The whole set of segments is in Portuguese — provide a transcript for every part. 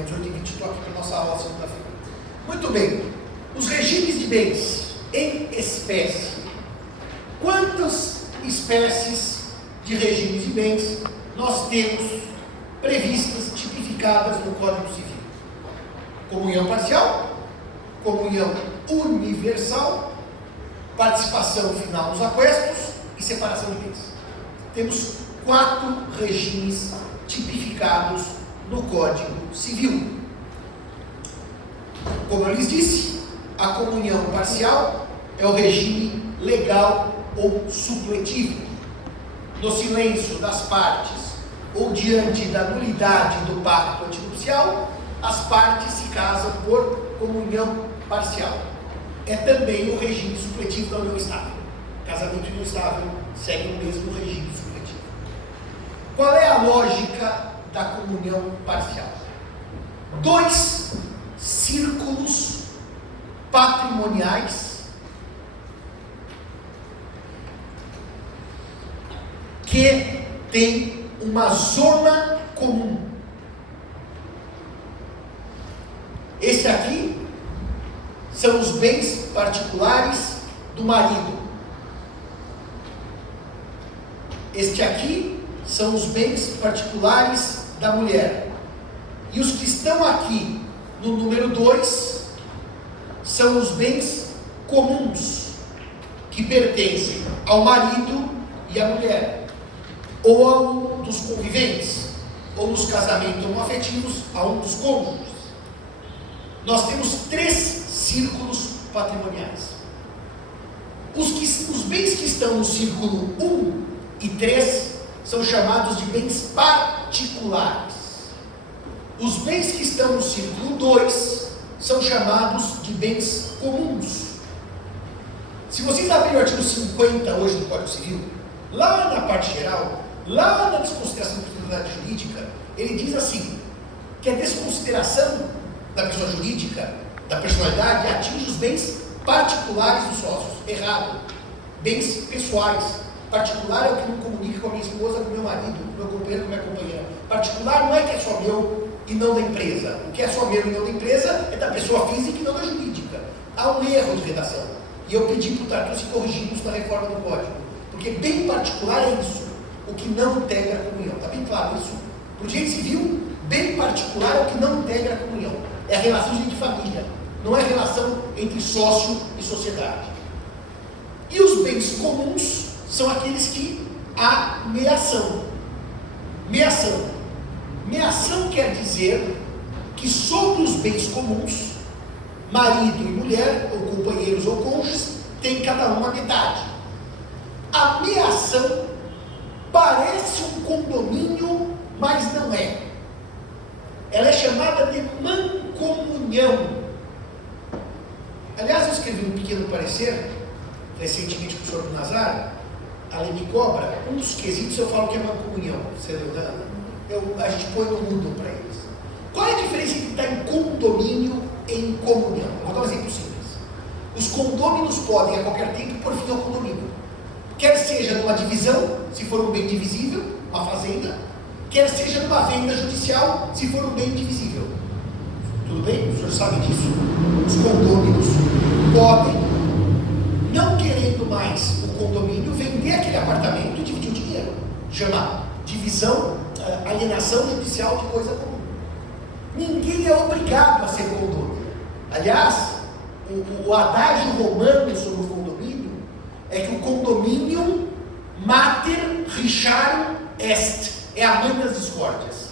18h20 estou aqui para a nossa aula segunda-feira. Muito bem. Os regimes de bens em espécie. Quantas espécies de regimes de bens nós temos previstas, tipificadas no Código Civil? Comunhão parcial, comunhão universal, participação final nos aquestos e separação de bens. Temos 4 regimes tipificados no Código Civil. Como eu lhes disse, a comunhão parcial é o regime legal ou supletivo. No silêncio das partes ou diante da nulidade do pacto antinupcial, as partes se casam por comunhão parcial. É também o regime supletivo da união estável. Casamento e união estável seguem o mesmo regime supletivo. Qual é a lógica da comunhão parcial? 2 círculos patrimoniais que têm uma zona comum. Esse aqui são os bens particulares do marido. Este aqui são os bens particulares da mulher. E os que estão aqui no número 2 são os bens comuns que pertencem ao marido e à mulher, ou a um dos conviventes, ou nos casamentos homoafetivos a um dos cônjuges. Nós temos 3 círculos patrimoniais. Os bens que estão no círculo 1 e 3 são chamados de bens particulares. Os bens que estão no círculo 2 são chamados de bens comuns. Se vocês abrirem o artigo 50 hoje do Código Civil, lá na parte geral, lá na desconsideração da personalidade jurídica, ele diz assim, que a desconsideração da pessoa jurídica, da personalidade, atinge os bens particulares dos sócios. Errado. Bens pessoais. Particular é o que não comunica com a minha esposa, com o meu marido, com o meu companheiro, com a minha companheira. Particular não é que é só meu e não da empresa. O que é só meu e não da empresa é da pessoa física e não da jurídica. Há um erro de redação. E eu pedi para o Tartus se corrigirmos na reforma do Código. Porque bem particular é isso. O que não integra a comunhão. Está bem claro isso? Para o direito civil, bem particular é o que não integra a comunhão. É a relação de família. Não é a relação entre sócio e sociedade. E os bens comuns são aqueles que há meação. Meação quer dizer que sobre os bens comuns, marido e mulher, ou companheiros ou cônjuges, tem cada um a metade. A meação parece um condomínio, mas não é. Ela é chamada de mancomunhão. Aliás, eu escrevi um pequeno parecer recentemente com o senhor Nazar. A lei me cobra, um dos quesitos eu falo que é mancomunhão. A gente põe no mundo para eles. Qual é a diferença entre estar em condomínio e em comunhão? Vou dar um exemplo simples. Os condôminos podem a qualquer tempo pôr fim ao condomínio. Quer seja numa divisão, se for um bem divisível, uma fazenda, quer seja numa venda judicial, se for um bem divisível. Tudo bem? O senhor sabe disso. Os condôminos podem, não querendo mais o condomínio, vender aquele apartamento e dividir o dinheiro. Chama divisão, alienação judicial de coisa comum. Ninguém é obrigado a ser condômino. Aliás, o adágio romano sobre o condomínio é que o condomínio mater richarum est, é a mãe das discórdias.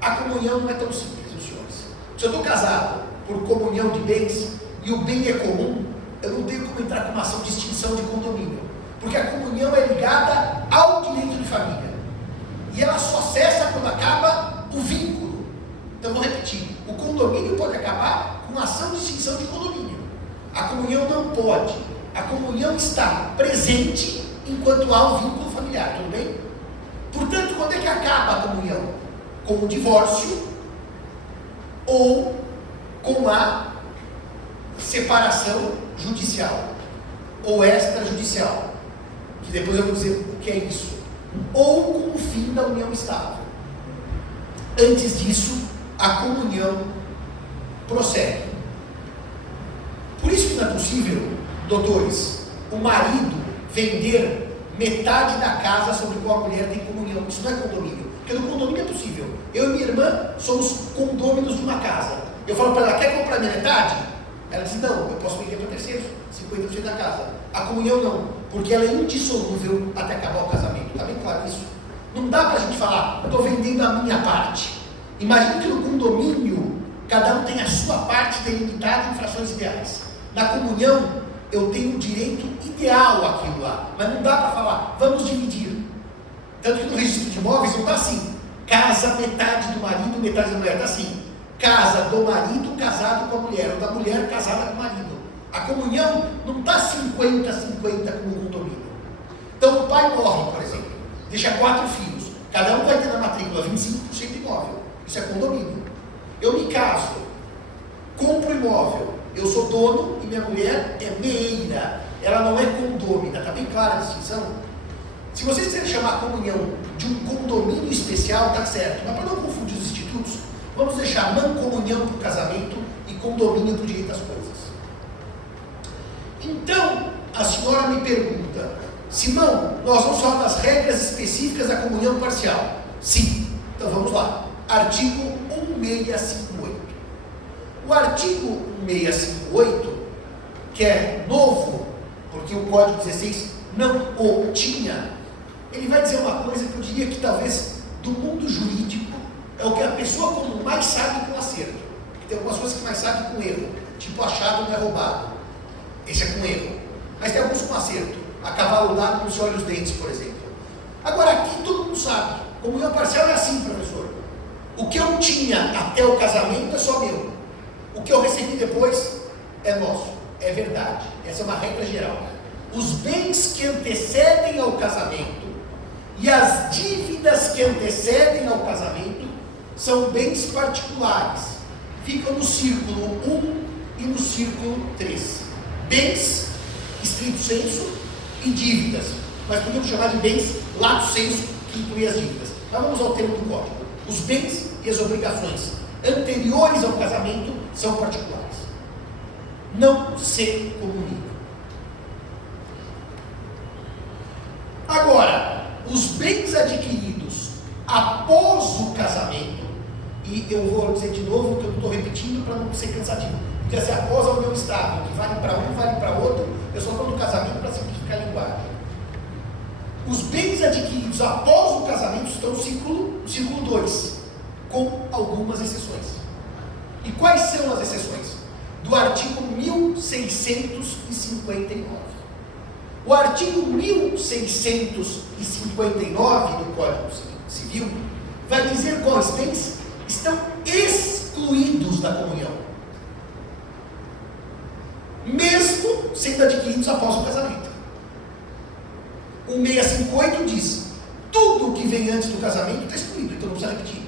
A comunhão não é tão simples, meus senhores. Se eu estou casado por comunhão de bens e o bem é comum, eu não tenho como entrar com uma ação de extinção de condomínio, porque a comunhão é ligada ao direito de família e ela só cessa quando acaba o vínculo. Então vou repetir, o condomínio pode acabar com ação de extinção de condomínio, a comunhão não pode. A comunhão está presente enquanto há um vínculo familiar, tudo bem? Portanto, quando é que acaba a comunhão? Com o divórcio ou com a separação judicial ou extrajudicial, que depois eu vou dizer o que é isso, ou com o fim da união estável. Antes disso, a comunhão prossegue. Por isso que não é possível, doutores, o marido vender metade da casa sobre a qual a mulher tem comunhão. Isso não é condomínio, porque no condomínio é possível. Eu e minha irmã somos condôminos de uma casa. Eu falo para ela, quer comprar minha metade? Ela diz, não, eu posso vender para terceiros, 50% da casa. A comunhão não, porque ela é indissolúvel até acabar o casamento. Está bem claro isso? Não dá para a gente falar, estou vendendo a minha parte. Imagina que no condomínio, cada um tem a sua parte delimitada em frações ideais. Na comunhão, eu tenho o direito ideal àquilo lá, mas não dá para falar, vamos dividir. Tanto que no registro de imóveis não está assim, casa metade do marido, metade da mulher, está assim, casa do marido casado com a mulher, ou da mulher casada com o marido. A comunhão não está 50-50 como o condomínio. Então o pai morre, por exemplo, deixa 4 filhos, cada um vai ter na matrícula 25% imóvel, isso é condomínio. Eu me caso, compro o imóvel, eu sou dono e minha mulher é meia, ela não é condômina, está bem clara a distinção? Se vocês quiserem chamar a comunhão de um condomínio especial, está certo, mas para não confundir os institutos, vamos deixar mancomunhão para o casamento e condomínio para o direito às coisas. Então, a senhora me pergunta, Simão, nós vamos falar das regras específicas da comunhão parcial. Sim, então vamos lá. Artigo 1658. O artigo 1658, que é novo, porque o Código 16 não o tinha, ele vai dizer uma coisa que eu diria que talvez do mundo jurídico é o que a pessoa comum mais sabe com acerto. Tem algumas coisas que mais sabe com erro, tipo achado não é roubado. Esse é com erro. Mas tem alguns com acerto. A cavalo dado não se olha os dentes, por exemplo. Agora aqui todo mundo sabe. Comunhão parcial é assim, professor. O que eu tinha até o casamento é só meu. O que eu recebi depois é nosso. É verdade. Essa é uma regra geral. Os bens que antecedem ao casamento e as dívidas que antecedem ao casamento são bens particulares. Ficam no círculo 1 e no círculo 3. Bens, estrito sensu, e dívidas. Mas podemos chamar de bens lato sensu, que inclui as dívidas. Mas vamos ao termo do código. Os bens e as obrigações anteriores ao casamento são particulares. Não se comunicam. Agora, os bens adquiridos após o casamento, e eu vou dizer de novo que eu estou repetindo para não ser cansativo, porque se após a união estável, que vale para um, vale para outro, eu só estou no casamento para simplificar a linguagem. Os bens adquiridos após o casamento estão no círculo 2, com algumas exceções. E quais são as exceções? Do artigo 1659. O artigo 1659 do Código Civil vai dizer quais bens estão excluídos da comunhão, mesmo sendo adquiridos após o casamento. O 1658 diz, tudo que vem antes do casamento está excluído, então não precisa repetir.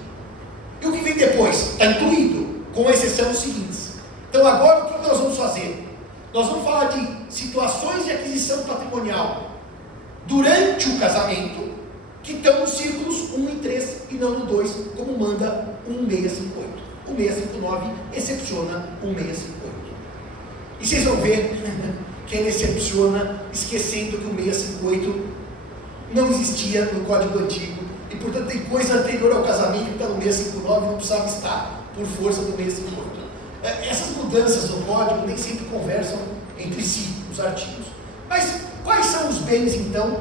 E o que vem depois está incluído, com exceção dos seguintes. Então agora o que nós vamos fazer? Nós vamos falar de situações de aquisição patrimonial durante o casamento, que estão nos círculos 1 e 3 e não no 2, como manda o 1658. O 659 excepciona o 1658. E vocês vão ver que ele excepciona, esquecendo que o 658 não existia no Código Antigo, e portanto tem coisa anterior ao casamento que está no 659 e não precisava estar, por força do 658. Essas mudanças no Código nem sempre conversam entre si, os artigos. Mas quais são os bens, então,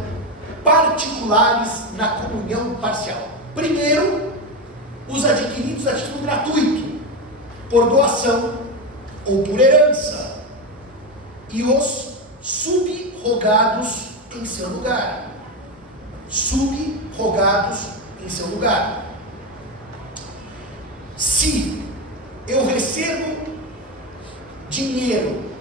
particulares na comunhão parcial? Primeiro, os adquiridos a título gratuito, por doação ou por herança, e os subrogados em seu lugar. Subrogados em seu lugar. Se eu recebo dinheiro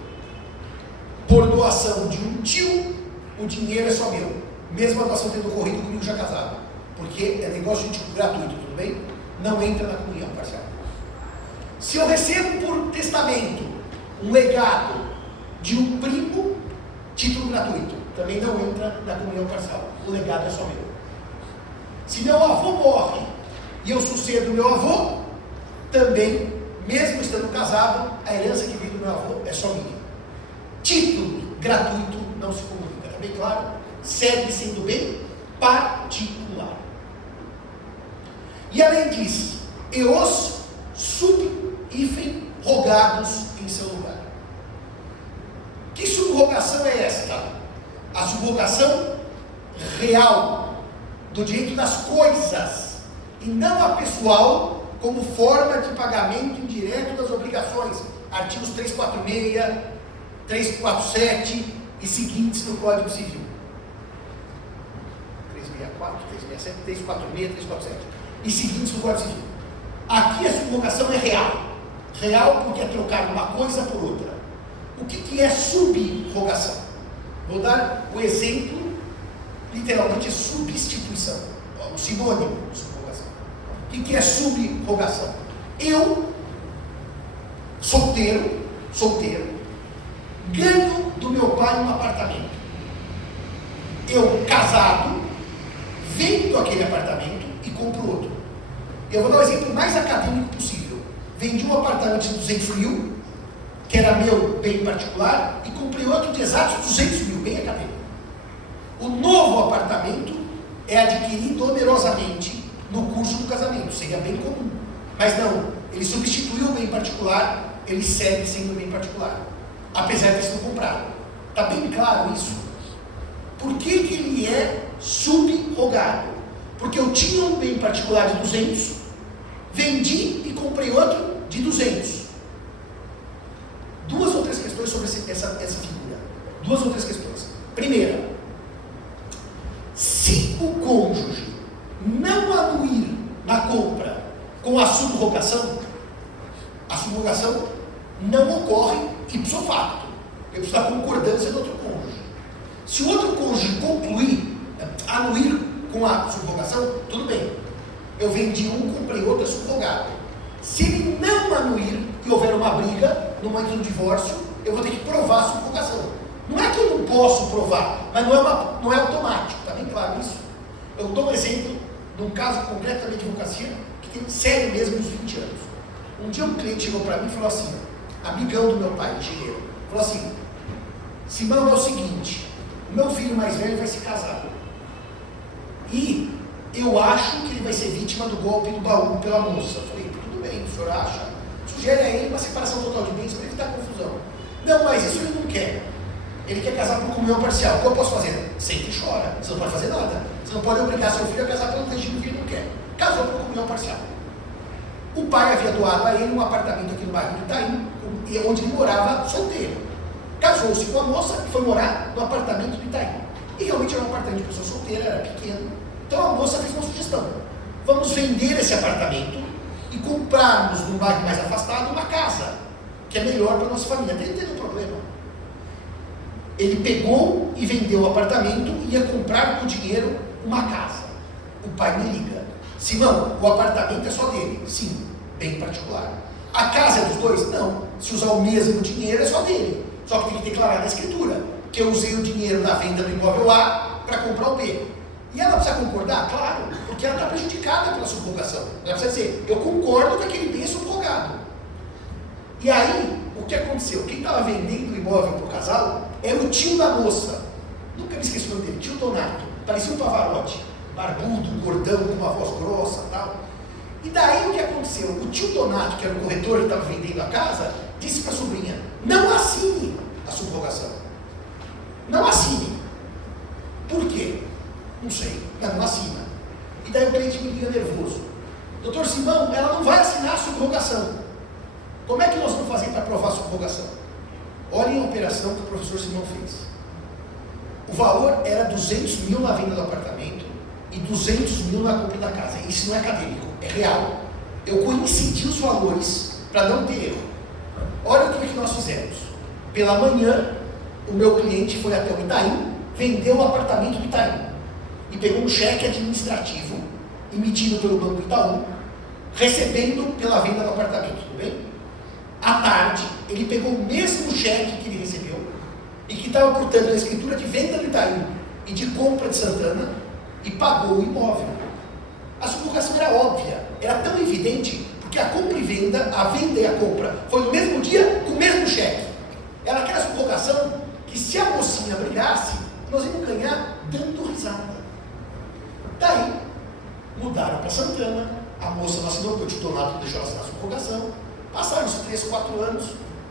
por doação de um tio, o dinheiro é só meu, mesmo a doação tendo ocorrido comigo já casado, porque é negócio de gratuito, tudo bem? Não entra na comunhão parcial. Se eu recebo por testamento um legado de um primo, título gratuito, também não entra na comunhão parcial, o legado é só meu. Se meu avô morre e eu sucedo meu avô, também, mesmo estando casado, a herança que veio do meu avô é só minha. Título gratuito não se comunica, está bem claro? Segue sendo bem particular. E além disso, e os sub-hífen rogados em seu lugar. Que subrogação é esta? A subrogação real do direito das coisas, e não a pessoal como forma de pagamento indireto das obrigações. Artigos 346, 347 e seguintes do Código Civil. 364, 367, 346, 347 e seguintes do Código Civil. Aqui a subrogação é real. Real porque é trocar uma coisa por outra. O que é subrogação? Vou dar o exemplo, literalmente é substituição. O sinônimo de subrogação. O que é subrogação? Eu, solteiro, ganho do meu pai um apartamento. Eu, casado, vendo aquele apartamento e compro outro. Eu vou dar o exemplo mais acadêmico possível. Vendi um apartamento de 200 mil, que era meu bem particular, e comprei outro de exatos 200 mil, bem acadêmico. O novo apartamento é adquirido onerosamente no curso do casamento, seria bem comum. Mas não, ele substituiu o bem particular, ele segue sendo bem particular, apesar de ter sido comprado. Está bem claro isso? Por que ele é subrogado? Porque eu tinha um bem particular de 200, vendi e comprei outro de 200. Duas ou três questões sobre essa figura. Duas ou três questões. Primeira, se o cônjuge não anuir na compra com a subrogação não ocorre ipso facto. Eu preciso da concordância do outro cônjuge. Se o outro cônjuge anuir com a subrogação, tudo bem. Eu vendi um, comprei outro, é subrogado. Se ele não anuir e houver uma briga, no momento do divórcio, eu vou ter que provar a subrogação. Não é que eu não posso provar, mas não é automático, está bem claro isso? Eu dou um exemplo de um caso concreto da advocacia, que tem sério mesmo uns 20 anos. Um dia um cliente chegou para mim e falou assim, amigão do meu pai, engenheiro, falou assim, Simão, é o seguinte, o meu filho mais velho vai se casar. E eu acho que ele vai ser vítima do golpe do baú pela moça. Eu falei, tudo bem, o senhor acha? Sugere a ele uma separação total de bens para evitar confusão. Não, mas isso ele não quer. Ele quer casar por comunhão parcial. O que eu posso fazer? Senta e chora. Você não pode fazer nada. Você não pode obrigar seu filho a casar pelo regime que ele não quer. Casou por comunhão parcial. O pai havia doado a ele um apartamento aqui no bairro do Itaim, onde ele morava solteiro. Casou-se com a moça e foi morar no apartamento do Itaim. E realmente era um apartamento de pessoa solteira, era pequeno. Então a moça fez uma sugestão. Vamos vender esse apartamento e comprarmos num bairro mais afastado uma casa, que é melhor para a nossa família. Até ele teve um problema. Ele pegou e vendeu o apartamento e ia comprar com dinheiro uma casa. O pai me liga. Simão, o apartamento é só dele. Sim, bem particular. A casa é dos dois? Não. Se usar o mesmo dinheiro é só dele. Só que tem que declarar na escritura que eu usei o dinheiro da venda do imóvel A para comprar o B. E ela precisa concordar? Claro, porque ela está prejudicada pela subrogação. Ela precisa dizer, eu concordo que aquele bem é subrogado. E aí, o que aconteceu? Quem estava vendendo o imóvel para o casal era o tio da moça. Nunca me esqueci o nome dele, tio Donato. Parecia um Pavarotti, barbudo, gordão, com uma voz grossa e tal. E daí o que aconteceu? O tio Donato, que era o corretor que estava vendendo a casa, disse para a sobrinha, não assine a subrogação. Não assine. Por quê? Não sei, mas não assina. E daí o cliente me liga nervoso. Doutor Simão, ela não vai assinar a subrogação. Como é que nós vamos fazer para provar a subrogação? Olhem a operação que o professor Simão fez. O valor era 200 mil na venda do apartamento e 200 mil na compra da casa. Isso não é acadêmico, é real. Eu coincidi os valores para não ter erro. Olha o que nós fizemos. Pela manhã, o meu cliente foi até o Itaim, vendeu o apartamento do Itaim e pegou um cheque administrativo emitido pelo Banco Itaú, recebendo pela venda do apartamento, tudo bem? À tarde, ele pegou o mesmo cheque que ele recebeu e que estava, portanto, na escritura de venda do Itaim e de compra de Santana e pagou o imóvel. A subrogação era óbvia, era tão evidente, Porque a compra e venda, a venda e a compra, foi no mesmo dia, com o mesmo cheque. Era aquela subrogação que se a mocinha brigasse, nós íamos ganhar dando risada. Daí, mudaram para Santana, a moça não assinou, porque o titular deixou ela assinar a subrogação. Passaram uns 3, 4 anos,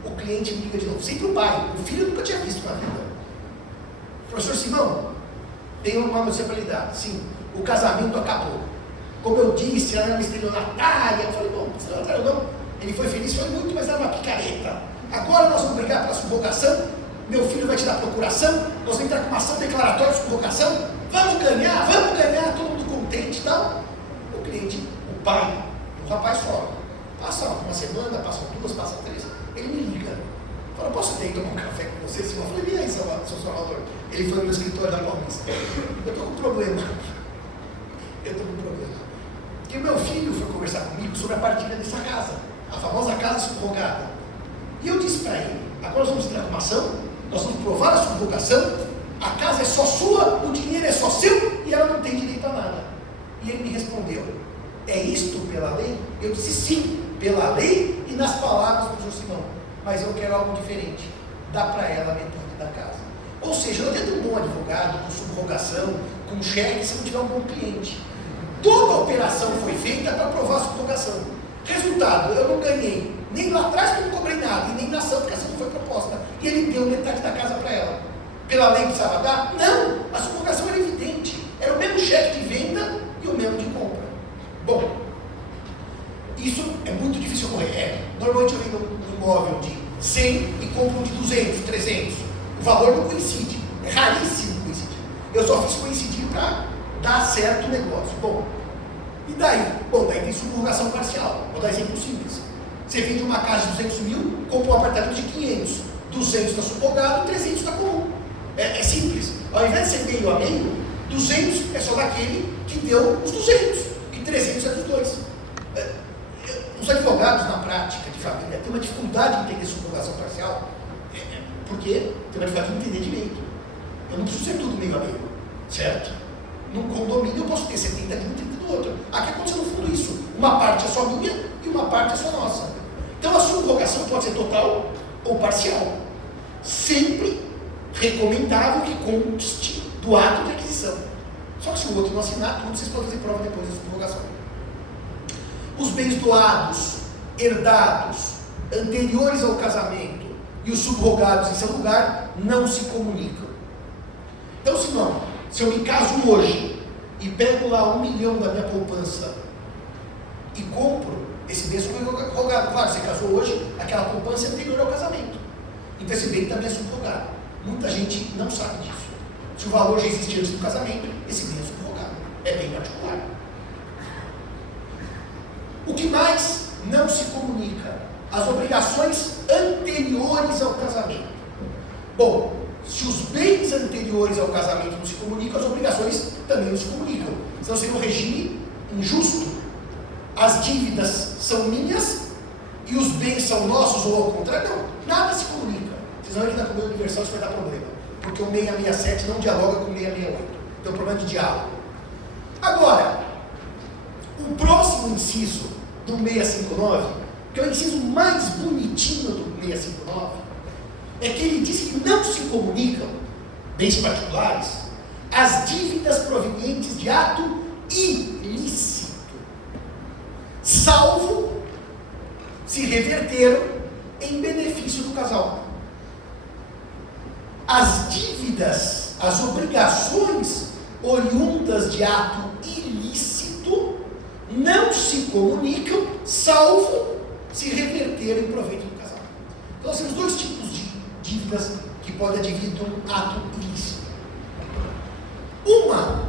o cliente liga de novo, sempre o pai, o filho nunca tinha visto na vida. Professor Simão, tem uma municipalidade, sim, o casamento acabou. Como eu disse, ela era uma estelionatária. Eu falei, bom, estelionatária não. Ele foi feliz, foi muito, mas era uma picareta. Agora nós vamos brigar pela subrogação, meu filho vai te dar procuração, nós vamos entrar com uma ação declaratória de subrogação, vamos ganhar, todo mundo contente e tal. O cliente, o pai, o rapaz fora. Passa uma semana, passam 2, passam 3, ele me liga. Fala, posso ter tomar um café com você, Simão? Eu falei, e aí, seu Salvador? Ele foi no meu escritório da Paulista. Eu estou com um problema. Porque meu filho foi conversar comigo sobre a partilha dessa casa, a famosa casa subrogada. E eu disse para ele, agora nós vamos entrar com uma ação, nós vamos provar a subrogação, a casa é só sua, o dinheiro é só seu e ela não tem direito a nada. E ele me respondeu, é isto pela lei? Eu disse sim, pela lei e nas palavras do José Simão, mas eu quero algo diferente, dá para ela metade da casa. Ou seja, não adianta um bom advogado, com subrogação, com cheque, se não tiver um bom cliente. Toda a operação foi feita para provar a subrogação. Resultado, eu não ganhei nem lá atrás, porque eu não cobrei nada, e nem na ação, porque a ação não foi proposta. E ele deu metade da casa para ela. Pela lei precisava dar? Não! A subrogação era evidente. Era o mesmo cheque de venda e o mesmo de compra. Bom, isso é muito difícil ocorrer. Normalmente eu vendo um imóvel de 100 e compro um de 200, 300. O valor não coincide. É raríssimo coincidir. Eu só fiz coincidir para dar certo o negócio. Bom, e daí? Bom, daí tem subrogação parcial. Vou dar exemplo simples. Você vende uma casa de 200 mil, compra um apartamento de 500. 200 está subrogado, 300 está comum. É simples. Ao invés de ser meio a meio, 200 é só daquele que deu os 200. E 300 é dos dois. Os advogados, na prática de família, têm uma dificuldade de entender subrogação parcial, porque tem uma dificuldade de entender direito. Eu não preciso ser tudo meio a meio, certo? Num condomínio eu posso ter 70 de um e 30 do outro. Aqui acontece no fundo isso. Uma parte é só minha e uma parte é só nossa. Então a subrogação pode ser total ou parcial. Sempre recomendável que conste do ato de aquisição. Só que se o outro não assinar tudo, vocês podem fazer prova depois da subrogação. Os bens doados, herdados, anteriores ao casamento e os subrogados em seu lugar não se comunicam. Então, Simão, se eu me caso hoje e pego lá 1 milhão da minha poupança e compro, esse bem é subrogado. Claro, você casou hoje, aquela poupança é anterior ao casamento. Então esse bem também é subrogado. Muita gente não sabe disso. Se o valor já existia antes do casamento, esse bem é subrogado. É bem particular. O que mais não se comunica? As obrigações anteriores ao casamento. Bom, se os bens anteriores ao casamento não se comunicam, as obrigações também não se comunicam. Senão seria um regime injusto. As dívidas são minhas e os bens são nossos, ou ao contrário. Não, nada se comunica. Vocês vão ver que na Comunidade Universal isso vai dar problema. Porque o 667 não dialoga com o 668. Tem um problema de diálogo. Agora, o próximo inciso do 659, que é o inciso mais bonitinho do 659, é que ele diz que não se comunicam, bens particulares, as dívidas provenientes de ato ilícito, salvo se reverteram em benefício do casal. As dívidas, as obrigações oriundas de ato ilícito não se comunicam, salvo se reverterem em proveito do casal. Então nós temos 2 tipos de dívidas que podem advir de um ato ilícito. Uma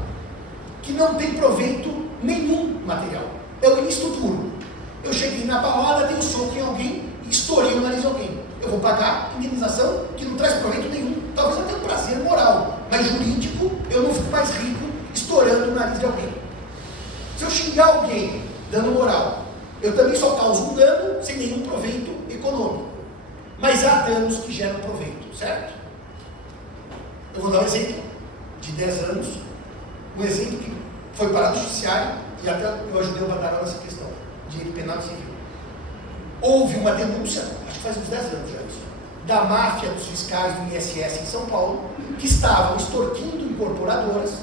que não tem proveito nenhum material, é o ilícito puro. Eu cheguei na balada, dei um soco em alguém e estourei o nariz de alguém. Eu vou pagar indenização que não traz proveito nenhum, talvez até um prazer moral, mas jurídico eu não fico mais rico estourando o nariz de alguém. Se eu xingar alguém dando moral, eu também só causo um dano sem nenhum proveito econômico. Mas há danos que geram proveito, certo? Eu vou dar um exemplo de 10 anos, um exemplo que foi parado no judiciário e até eu ajudei o Badaró nessa questão, direito penal e civil. houve uma denúncia, acho que faz uns 10 anos já isso, da máfia dos fiscais do ISS em São Paulo, que estavam extorquindo incorporadoras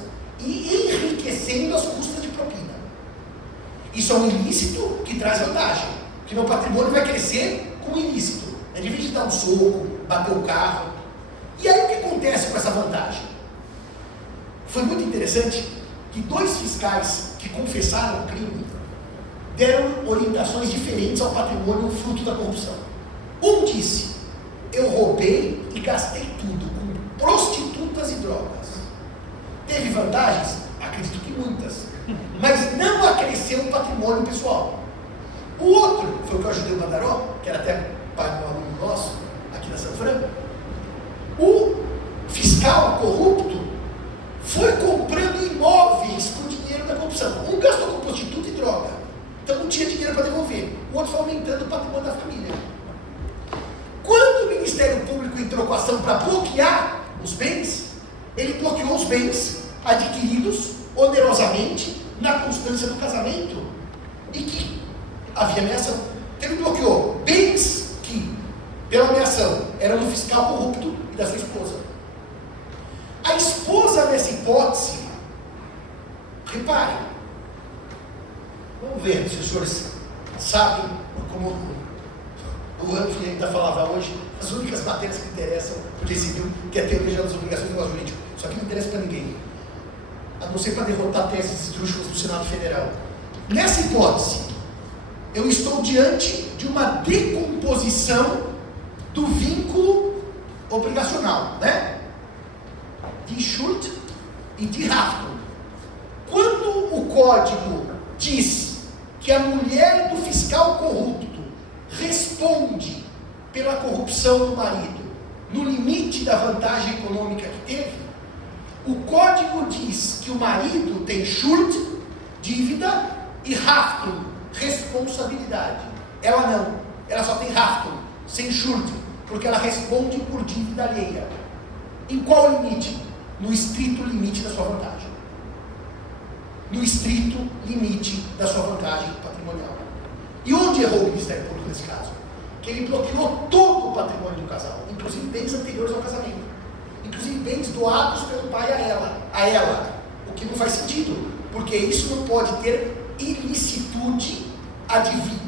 e enriquecendo as custas de propina. Isso é um ilícito que traz vantagem, que meu patrimônio vai crescer com ilícito. É de dar um soco, bater o carro. E aí o que acontece com essa vantagem? Foi muito interessante que 2 fiscais que confessaram o crime deram orientações diferentes ao patrimônio fruto da corrupção. Um disse: eu roubei e gastei tudo com prostitutas e drogas. Teve vantagens? Acredito que muitas, mas não acresceu o patrimônio pessoal. O outro, foi o que eu ajudei o Mandaró, que era até pai de um aluno nosso, aqui na Sanfran. O fiscal corrupto foi comprando imóveis com dinheiro da corrupção. Um gastou com prostituta e droga, então não tinha dinheiro para devolver. O outro foi aumentando o patrimônio da família. Quando o Ministério Público entrou com a ação para bloquear os bens, ele bloqueou os bens adquiridos onerosamente na constância do casamento e que havia ameação. Então ele bloqueou bens que, pela ameação, eram do fiscal corrupto e da sua esposa. A esposa, nessa hipótese, reparem, vamos ver se os senhores sabem, como o Anthony ainda falava hoje, as únicas matérias que interessam o direito civil, que é a teoria das obrigações do negócio jurídico. Isso aqui não interessa para ninguém, a não ser para derrotar teses esdrúxulas do Senado Federal. Nessa hipótese, eu estou diante de uma decomposição do vínculo obrigacional, né? De Schuld e de Haftung. Quando o código diz que a mulher do fiscal corrupto responde pela corrupção do marido no limite da vantagem econômica que teve, o código diz que o marido tem Schuld, dívida, e Haftung, responsabilidade. Ela não, ela só tem Haftung, sem Schuld, porque ela responde por dívida alheia. Em qual limite? No estrito limite da sua vantagem. No estrito limite da sua vantagem patrimonial. E onde errou o Ministério Público nesse caso? Que ele bloqueou todo o patrimônio do casal, inclusive bens anteriores ao casamento, inclusive bens doados pelo pai a ela, o que não faz sentido, porque isso não pode ter ilicitude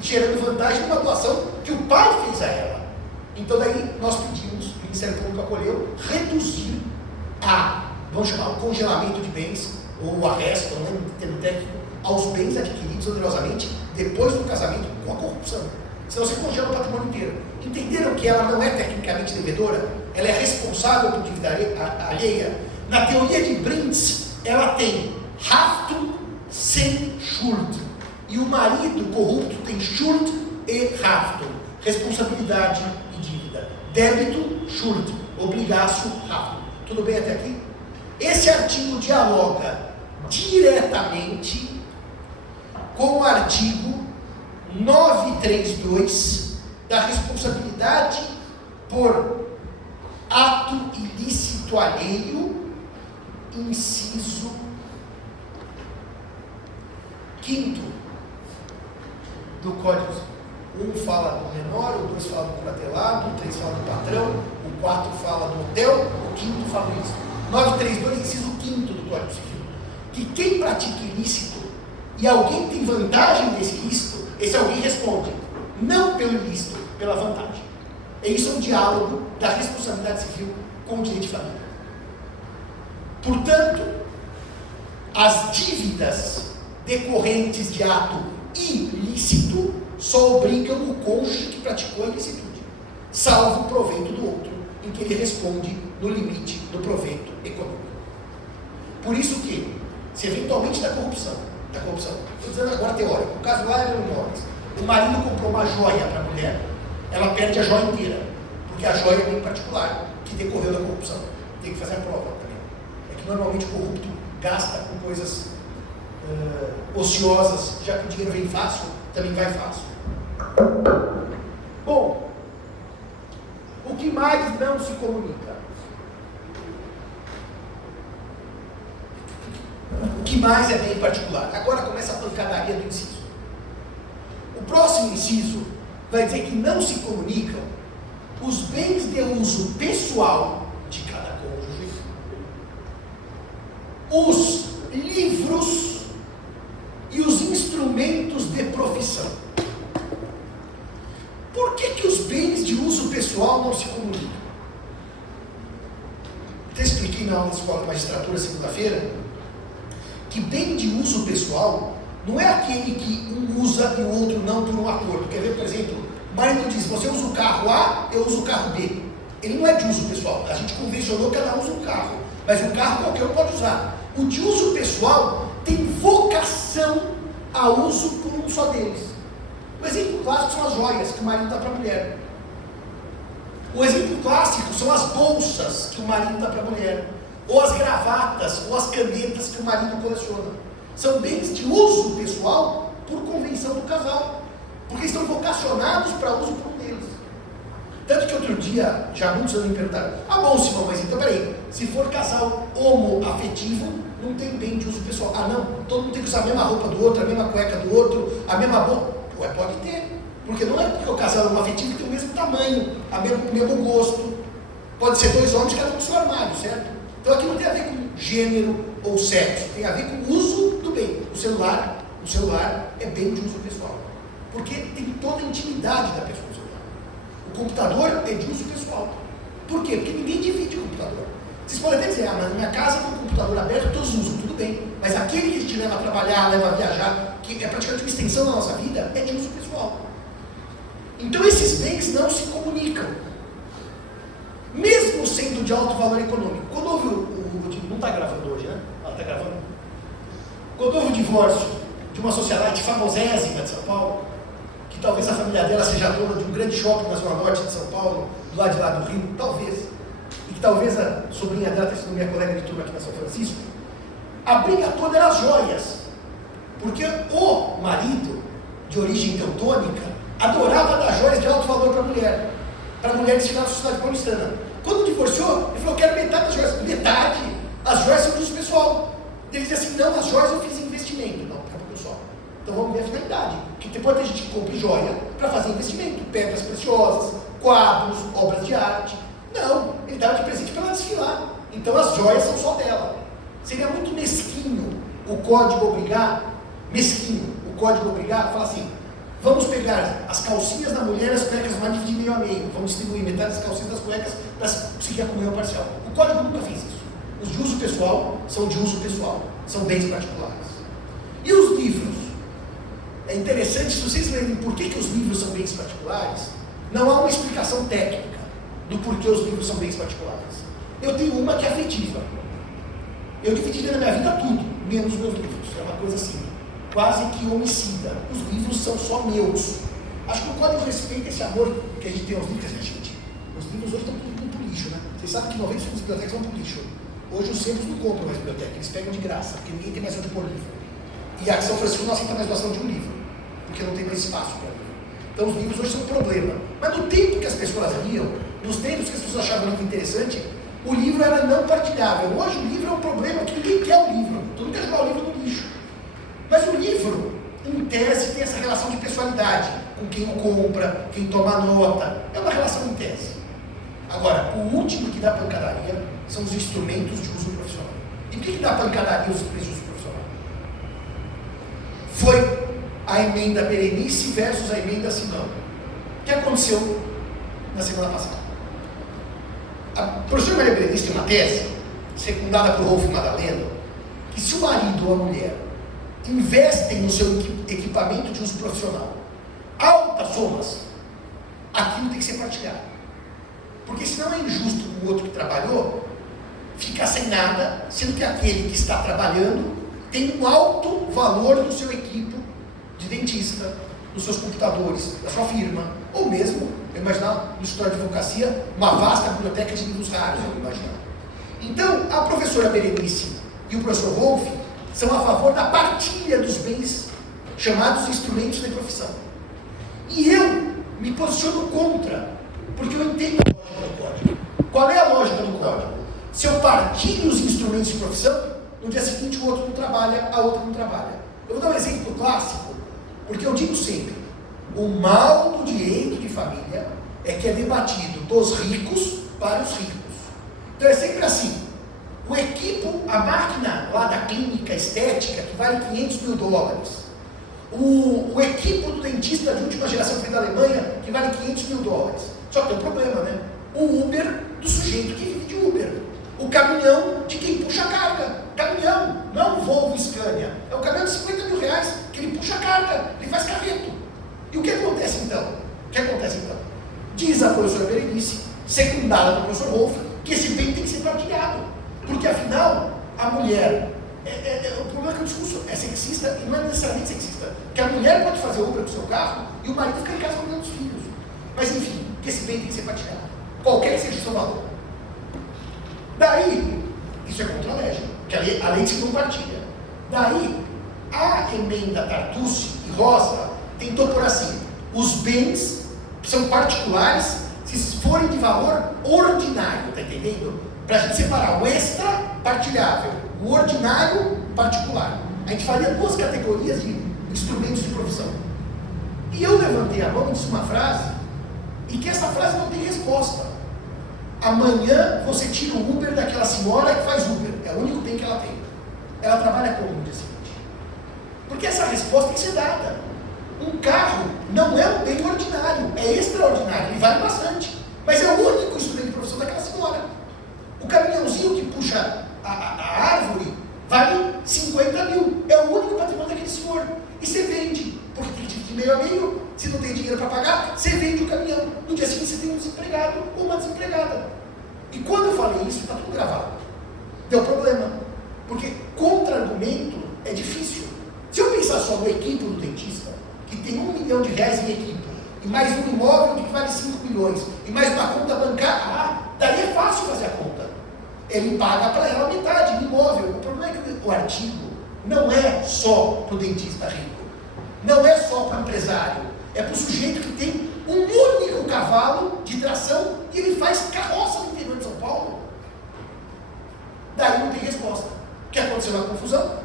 gerando vantagem numa doação que o pai fez a ela. Então daí nós pedimos, o Ministério Público acolheu, reduzir vamos chamar, o congelamento de bens, ou o arresto, não lembro do termo técnico, aos bens adquiridos onerosamente depois do casamento com a corrupção. Senão você congela o patrimônio inteiro. Entenderam que ela não é tecnicamente devedora? Ela é responsável por dívida alheia? Na teoria de Brintz, ela tem Haftung sem Schuld. E o marido corrupto tem Schuld e Haftung. Responsabilidade e dívida. Débito, Schuld. Obrigaço, Haftung. Tudo bem até aqui? Esse artigo dialoga diretamente com o artigo 932 da responsabilidade por ato ilícito alheio, inciso 5º do Código. 1 fala do menor, o 2 fala do curatelado, o 3 fala do patrão, o 4 fala do hotel, o 5º fala do ilícito. 932, inciso 5º do Código Civil. Que quem pratica ilícito e alguém tem vantagem desse ilícito, esse alguém responde, não pelo ilícito, pela vantagem. E isso é um diálogo da responsabilidade civil com o direito de família. Portanto, as dívidas decorrentes de ato ilícito só obrigam o cônjuge que praticou a ilicitude, salvo o proveito do outro, em que ele responde no limite do proveito econômico. Por isso que, se eventualmente da corrupção, estou dizendo agora teórico, o caso lá era imóveis, o marido comprou uma joia para a mulher, ela perde a joia inteira, porque a joia é bem particular, que decorreu da corrupção. Tem que fazer a prova também. É que normalmente o corrupto gasta com coisas ociosas, já que o dinheiro vem fácil, também vai fácil. Bom, o que mais não se comunica? O que mais é bem particular? Agora começa a pancadaria do inciso. O próximo inciso vai dizer que não se comunicam os bens de uso pessoal de cada cônjuge, os livros e os instrumentos de profissão. Por que os bens de uso pessoal não se comunicam? Até expliquei na aula de escola de magistratura segunda-feira que bem de uso pessoal não é aquele que um usa e o outro não por um acordo. Quer ver, por exemplo, o marido diz, você usa o carro A, eu uso o carro B. Ele não é de uso pessoal. A gente convencionou que cada um usa um carro, mas um carro qualquer um pode usar. O de uso pessoal tem vocação a uso por um só deles. O exemplo clássico são as joias que o marido dá para a mulher. O exemplo clássico são as bolsas que o marido dá para a mulher, ou as gravatas, ou as canetas que o marido coleciona. São bens de uso pessoal por convenção do casal, porque estão vocacionados para uso por um deles. Tanto que outro dia, já muitos anos me perguntaram, bom, Simão, mas então peraí, se for casal homoafetivo, não tem bem de uso pessoal. Não, todo mundo tem que usar a mesma roupa do outro, a mesma cueca do outro, a mesma bolsa. Pode ter, porque não é porque o casal homoafetivo tem o mesmo tamanho, o mesmo gosto. Pode ser dois homens, cada um com seu armário, certo? Então aqui não tem a ver com gênero ou sexo, tem a ver com o uso do bem. O celular é bem de uso pessoal, porque tem toda a intimidade da pessoa. O computador é de uso pessoal. Por quê? Porque ninguém divide o computador. Vocês podem até dizer, mas na minha casa tem um computador aberto, todos usam, tudo bem. Mas aquele que te leva a trabalhar, leva a viajar, que é praticamente uma extensão da nossa vida, é de uso pessoal. Então esses bens não se comunicam. Mesmo sendo de alto valor econômico. Quando houve não está gravando hoje, né? Ela está gravando. Quando houve o divórcio de uma sociedade famosésima de São Paulo, que talvez a família dela seja dona de um grande shopping na zona norte de São Paulo, do lado de lá do Rio, talvez, e que talvez a sobrinha dela tenha sido minha colega de turma aqui na São Francisco, a briga toda era as joias, porque o marido, de origem teutônica, adorava dar joias de alto valor para a mulher desfilar na sociedade paulistana. Quando divorciou, ele falou, quero metade das joias. Metade, as joias são de uso pessoal. Ele dizia assim, não, as joias eu fiz investimento. Não, daqui a pouco só. Então vamos ver a finalidade. Porque depois tem gente que compra joia para fazer investimento, pedras preciosas, quadros, obras de arte. Não, ele dava de presente para ela desfilar. Então as joias são só dela. Seria muito mesquinho o código obrigar, falar assim, vamos pegar as calcinhas da mulher e as cuecas do marido e dividir meio a meio. Vamos distribuir metade das calcinhas das cuecas para conseguir a comunhão parcial. O código nunca fez isso. Os de uso pessoal são de uso pessoal, são bens particulares. E os livros? É interessante, se vocês lerem por que os livros são bens particulares, não há uma explicação técnica do porquê os livros são bens particulares. Eu tenho uma que é afetiva. Eu dividi na minha vida tudo, menos meus livros. É uma coisa assim, quase que homicida. Os livros são só meus. Acho que o código respeita esse amor que a gente tem aos livros, né, gente? Os livros hoje estão tudo pro lixo, né? Vocês sabem que 90% das bibliotecas vão pro lixo. Hoje os centros não compram mais biblioteca, eles pegam de graça, porque ninguém tem mais onde pôr livro. E a São Francisco não aceita mais doação de um livro, porque não tem mais espaço para livro. Então os livros hoje são um problema. Mas no tempo que as pessoas liam, nos tempos que as pessoas achavam o livro interessante, o livro era não partilhável. Hoje o livro é um problema, porque ninguém quer o livro. Todo mundo quer jogar o livro no lixo. Mas o livro, em tese, tem essa relação de pessoalidade, com quem o compra, quem toma nota. É uma relação em tese. Agora, o último que dá pancadaria são os instrumentos de uso profissional. E por que dá pancadaria os instrumentos de uso profissional? Foi a emenda Berenice versus a emenda Simão. O que aconteceu na semana passada? A professora Maria Berenice tem uma tese, secundada por Rolf Madaleno, que se o marido ou a mulher investem no seu equipamento de uso profissional altas somas, aquilo tem que ser partilhado. Porque senão é injusto o outro que trabalhou ficar sem nada, sendo que aquele que está trabalhando tem um alto valor no seu equipo de dentista, nos seus computadores, da sua firma, ou mesmo, eu imaginar, no escritório de advocacia, uma vasta biblioteca de livros raros, eu imaginar. Então, a professora Berenice e o professor Rolf são a favor da partilha dos bens chamados instrumentos de profissão. E eu me posiciono contra, porque eu entendo a lógica do código. Qual é a lógica do código? Se eu partilho os instrumentos de profissão, no dia seguinte o outro não trabalha, a outra não trabalha. Eu vou dar um exemplo clássico, porque eu digo sempre, O mal do direito de família é que é debatido dos ricos para os ricos. Então é sempre assim. O equipo, a máquina lá da clínica estética, que vale $500.000. O equipo do dentista de última geração que vem da Alemanha, que vale $500.000. Só que tem um problema, né? O Uber do sujeito que vive de Uber. O caminhão de quem puxa carga. Caminhão, não o Volvo Scania. É o caminhão de R$50.000 que ele puxa carga, ele faz carreto. E o que acontece então? Diz a professora Berenice, secundada do professor Wolff, que esse bem tem que ser partilhado. Porque afinal, a mulher, o problema é que o discurso é sexista e não é necessariamente sexista. Que a mulher pode fazer Uber com o seu carro e o marido fica em casa cuidando dos filhos. Mas enfim, que esse bem tem que ser partilhado. Qualquer que seja o seu valor. Daí, isso é contra a lei, que a lei se não partilha. Daí, a emenda Tartucci e Rosa tentou por assim, os bens que são particulares, se forem de valor ordinário, tá entendendo? Para a gente separar o extra partilhável, o ordinário particular. A gente faria 2 categorias de instrumentos de profissão. E eu levantei a mão e disse uma frase, e que essa frase não tem resposta. Amanhã você tira o Uber daquela senhora que faz Uber. É o único bem que ela tem. Ela trabalha como no dia seguinte. Porque essa resposta tem que ser dada. Um carro não é um bem ordinário, é extraordinário, ele vale bastante. Mas é o único instrumento de profissão daquela senhora. O caminhãozinho que puxa a árvore vale 50 mil. É o único patrimônio daquele senhor. E você vende, porque tem que dividir meio a meio. Se não tem dinheiro para pagar, você vende o caminhão. No dia seguinte você tem um desempregado ou uma desempregada. E quando eu falei isso, está tudo gravado. Deu problema. Porque contra-argumento é difícil. Se eu pensar só no equipo do dentista, que tem R$1 milhão em equipe, e mais um imóvel que vale 5 milhões, e mais uma conta bancária, daí é fácil fazer a conta. Ele paga para ela metade do imóvel. O problema é que o artigo não é só para o dentista rico, não é só para o empresário, é para o sujeito que tem um único cavalo de tração e ele faz carroça no interior de São Paulo. Daí não tem resposta. O que aconteceu na confusão?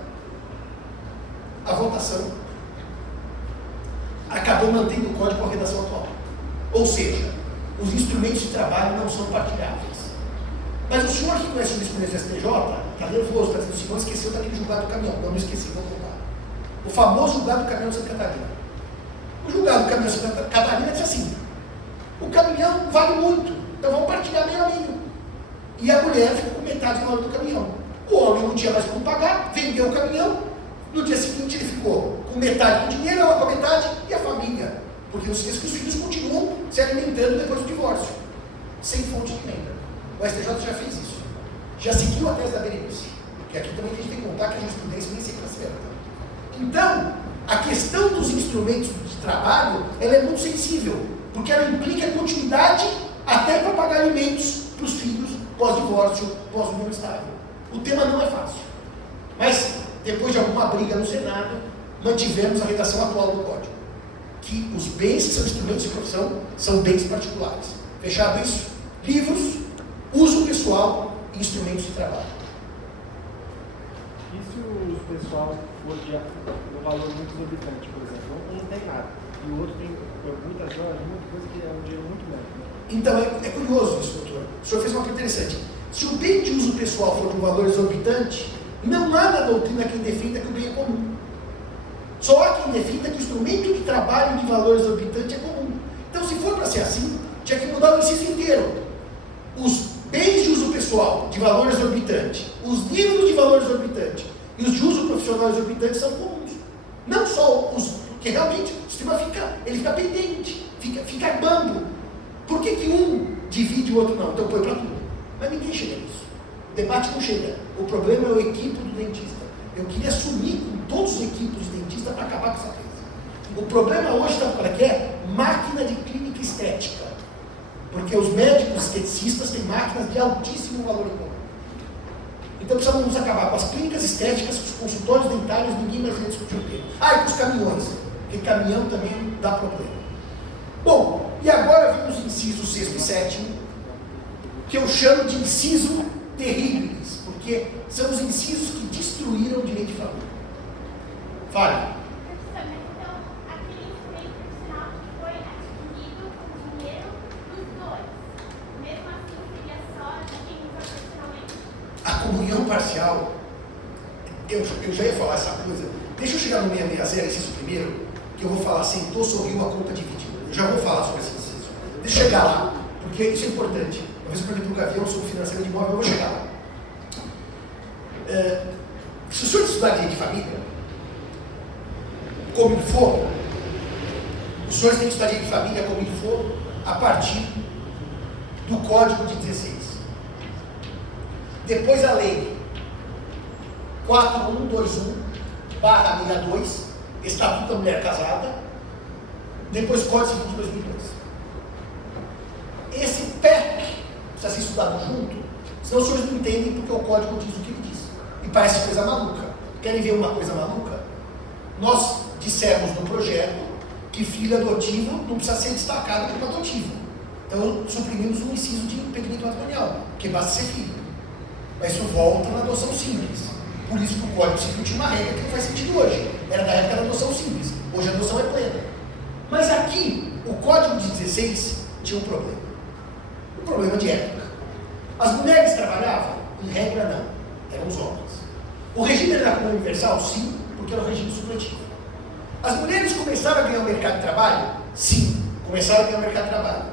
A votação acabou mantendo o código com a redação atual. Ou seja, os instrumentos de trabalho não são partilháveis. Mas o senhor que conhece o jurisprudência do STJ, está nervoso, está dizendo, o senhor esqueceu daquele julgado do caminhão. Não esqueci, vou contar. O famoso julgado do caminhão de Santa Catarina. O julgado do caminhão de Santa Catarina diz assim, o caminhão vale muito, então vamos partilhar meio a meio. E a mulher ficou com metade do valor do caminhão. O homem não tinha mais como pagar, vendeu o caminhão, no dia seguinte ele ficou com metade do dinheiro, ela com a metade, e a família. Porque os filhos continuam se alimentando depois do divórcio, sem fonte de renda. O STJ já fez isso. Já seguiu a tese da Berenice. Porque aqui também a gente tem que contar que a jurisprudência nem sempre acerta. Então, a questão dos instrumentos de trabalho, ela é muito sensível, porque ela implica continuidade até para pagar alimentos para os filhos pós-divórcio, pós-união estável. O tema não é fácil. Mas, depois de alguma briga no Senado, mantivemos a redação atual do Código. Que os bens que são instrumentos de profissão são bens particulares. Fechado isso? Livros, uso pessoal e instrumentos de trabalho. E se o uso pessoal for de um valor muito exorbitante, por exemplo, um não tem nada, e o outro tem muitas horas, muita coisa que é um dinheiro muito grande. Então, é curioso isso, doutor. O senhor fez uma coisa interessante. Se o bem de uso pessoal for de um valor exorbitante, não há na doutrina quem defenda que o bem é comum. Só há quem defenda que o instrumento de trabalho de valor exorbitante é comum. Então, se for para ser assim, tinha que mudar o inciso inteiro. Os bens de uso pessoal de valor exorbitante, os livros de valor exorbitante e os de uso profissional exorbitante são comuns. Não só os que realmente o sistema fica pendente, fica bambo. Por que um divide e o outro não? Então põe para tudo. Mas ninguém chega nisso. O debate não chega. O problema é o equipo do dentista. Eu queria assumir com todos os equipos de dentista para acabar com essa tese. O problema hoje, sabe qual é que é? Máquina de clínica estética. Porque os médicos esteticistas têm máquinas de altíssimo valor econômico. Então precisamos acabar com as clínicas estéticas, com os consultórios dentários, ninguém mais vai discutir o tema. E com os caminhões, porque caminhão também dá problema. Bom, e agora vem os incisos 6º e 7º, que eu chamo de inciso terríveis, porque são os incisos que destruíram o direito de família. Fale. Então, aquele instrumento profissional comunhão parcial, eu já ia falar essa coisa, deixa eu chegar no 660, inciso primeiro, que eu vou falar, sentou, sorriu, a conta dividiu. Eu já vou falar sobre esse inciso. Deixa eu chegar lá, porque isso é importante. Uma vez eu perguntei para o Gavião sobre financeiro de imóvel, eu vou chegar lá. Se o senhor estudar direito de família, como ele for, os senhores têm que estudar direito de família como ele for, a partir do Código de 16. Depois a lei 4121/62, Estatuto da Mulher Casada, depois Código Civil de 2002. Esse PEC precisa ser estudado junto, senão os senhores não entendem porque o Código diz o que ele diz. E parece coisa maluca. Querem ver uma coisa maluca? Nós dissemos no projeto que filho adotivo não precisa ser destacado como adotivo. Então suprimimos um inciso de impedimento matrimonial, que basta ser filho. Mas isso volta na adoção simples. Por isso que o Código Civil tinha uma regra que não faz sentido hoje. Era da época da adoção simples. Hoje a adoção é plena. Mas aqui, o Código de 16 tinha um problema. Um problema de época. As mulheres trabalhavam? Em regra, não. Eram os homens. O regime era da comunhão universal? Sim, porque era o regime supletivo. As mulheres começaram a ganhar o mercado de trabalho? Sim, começaram a ganhar o mercado de trabalho.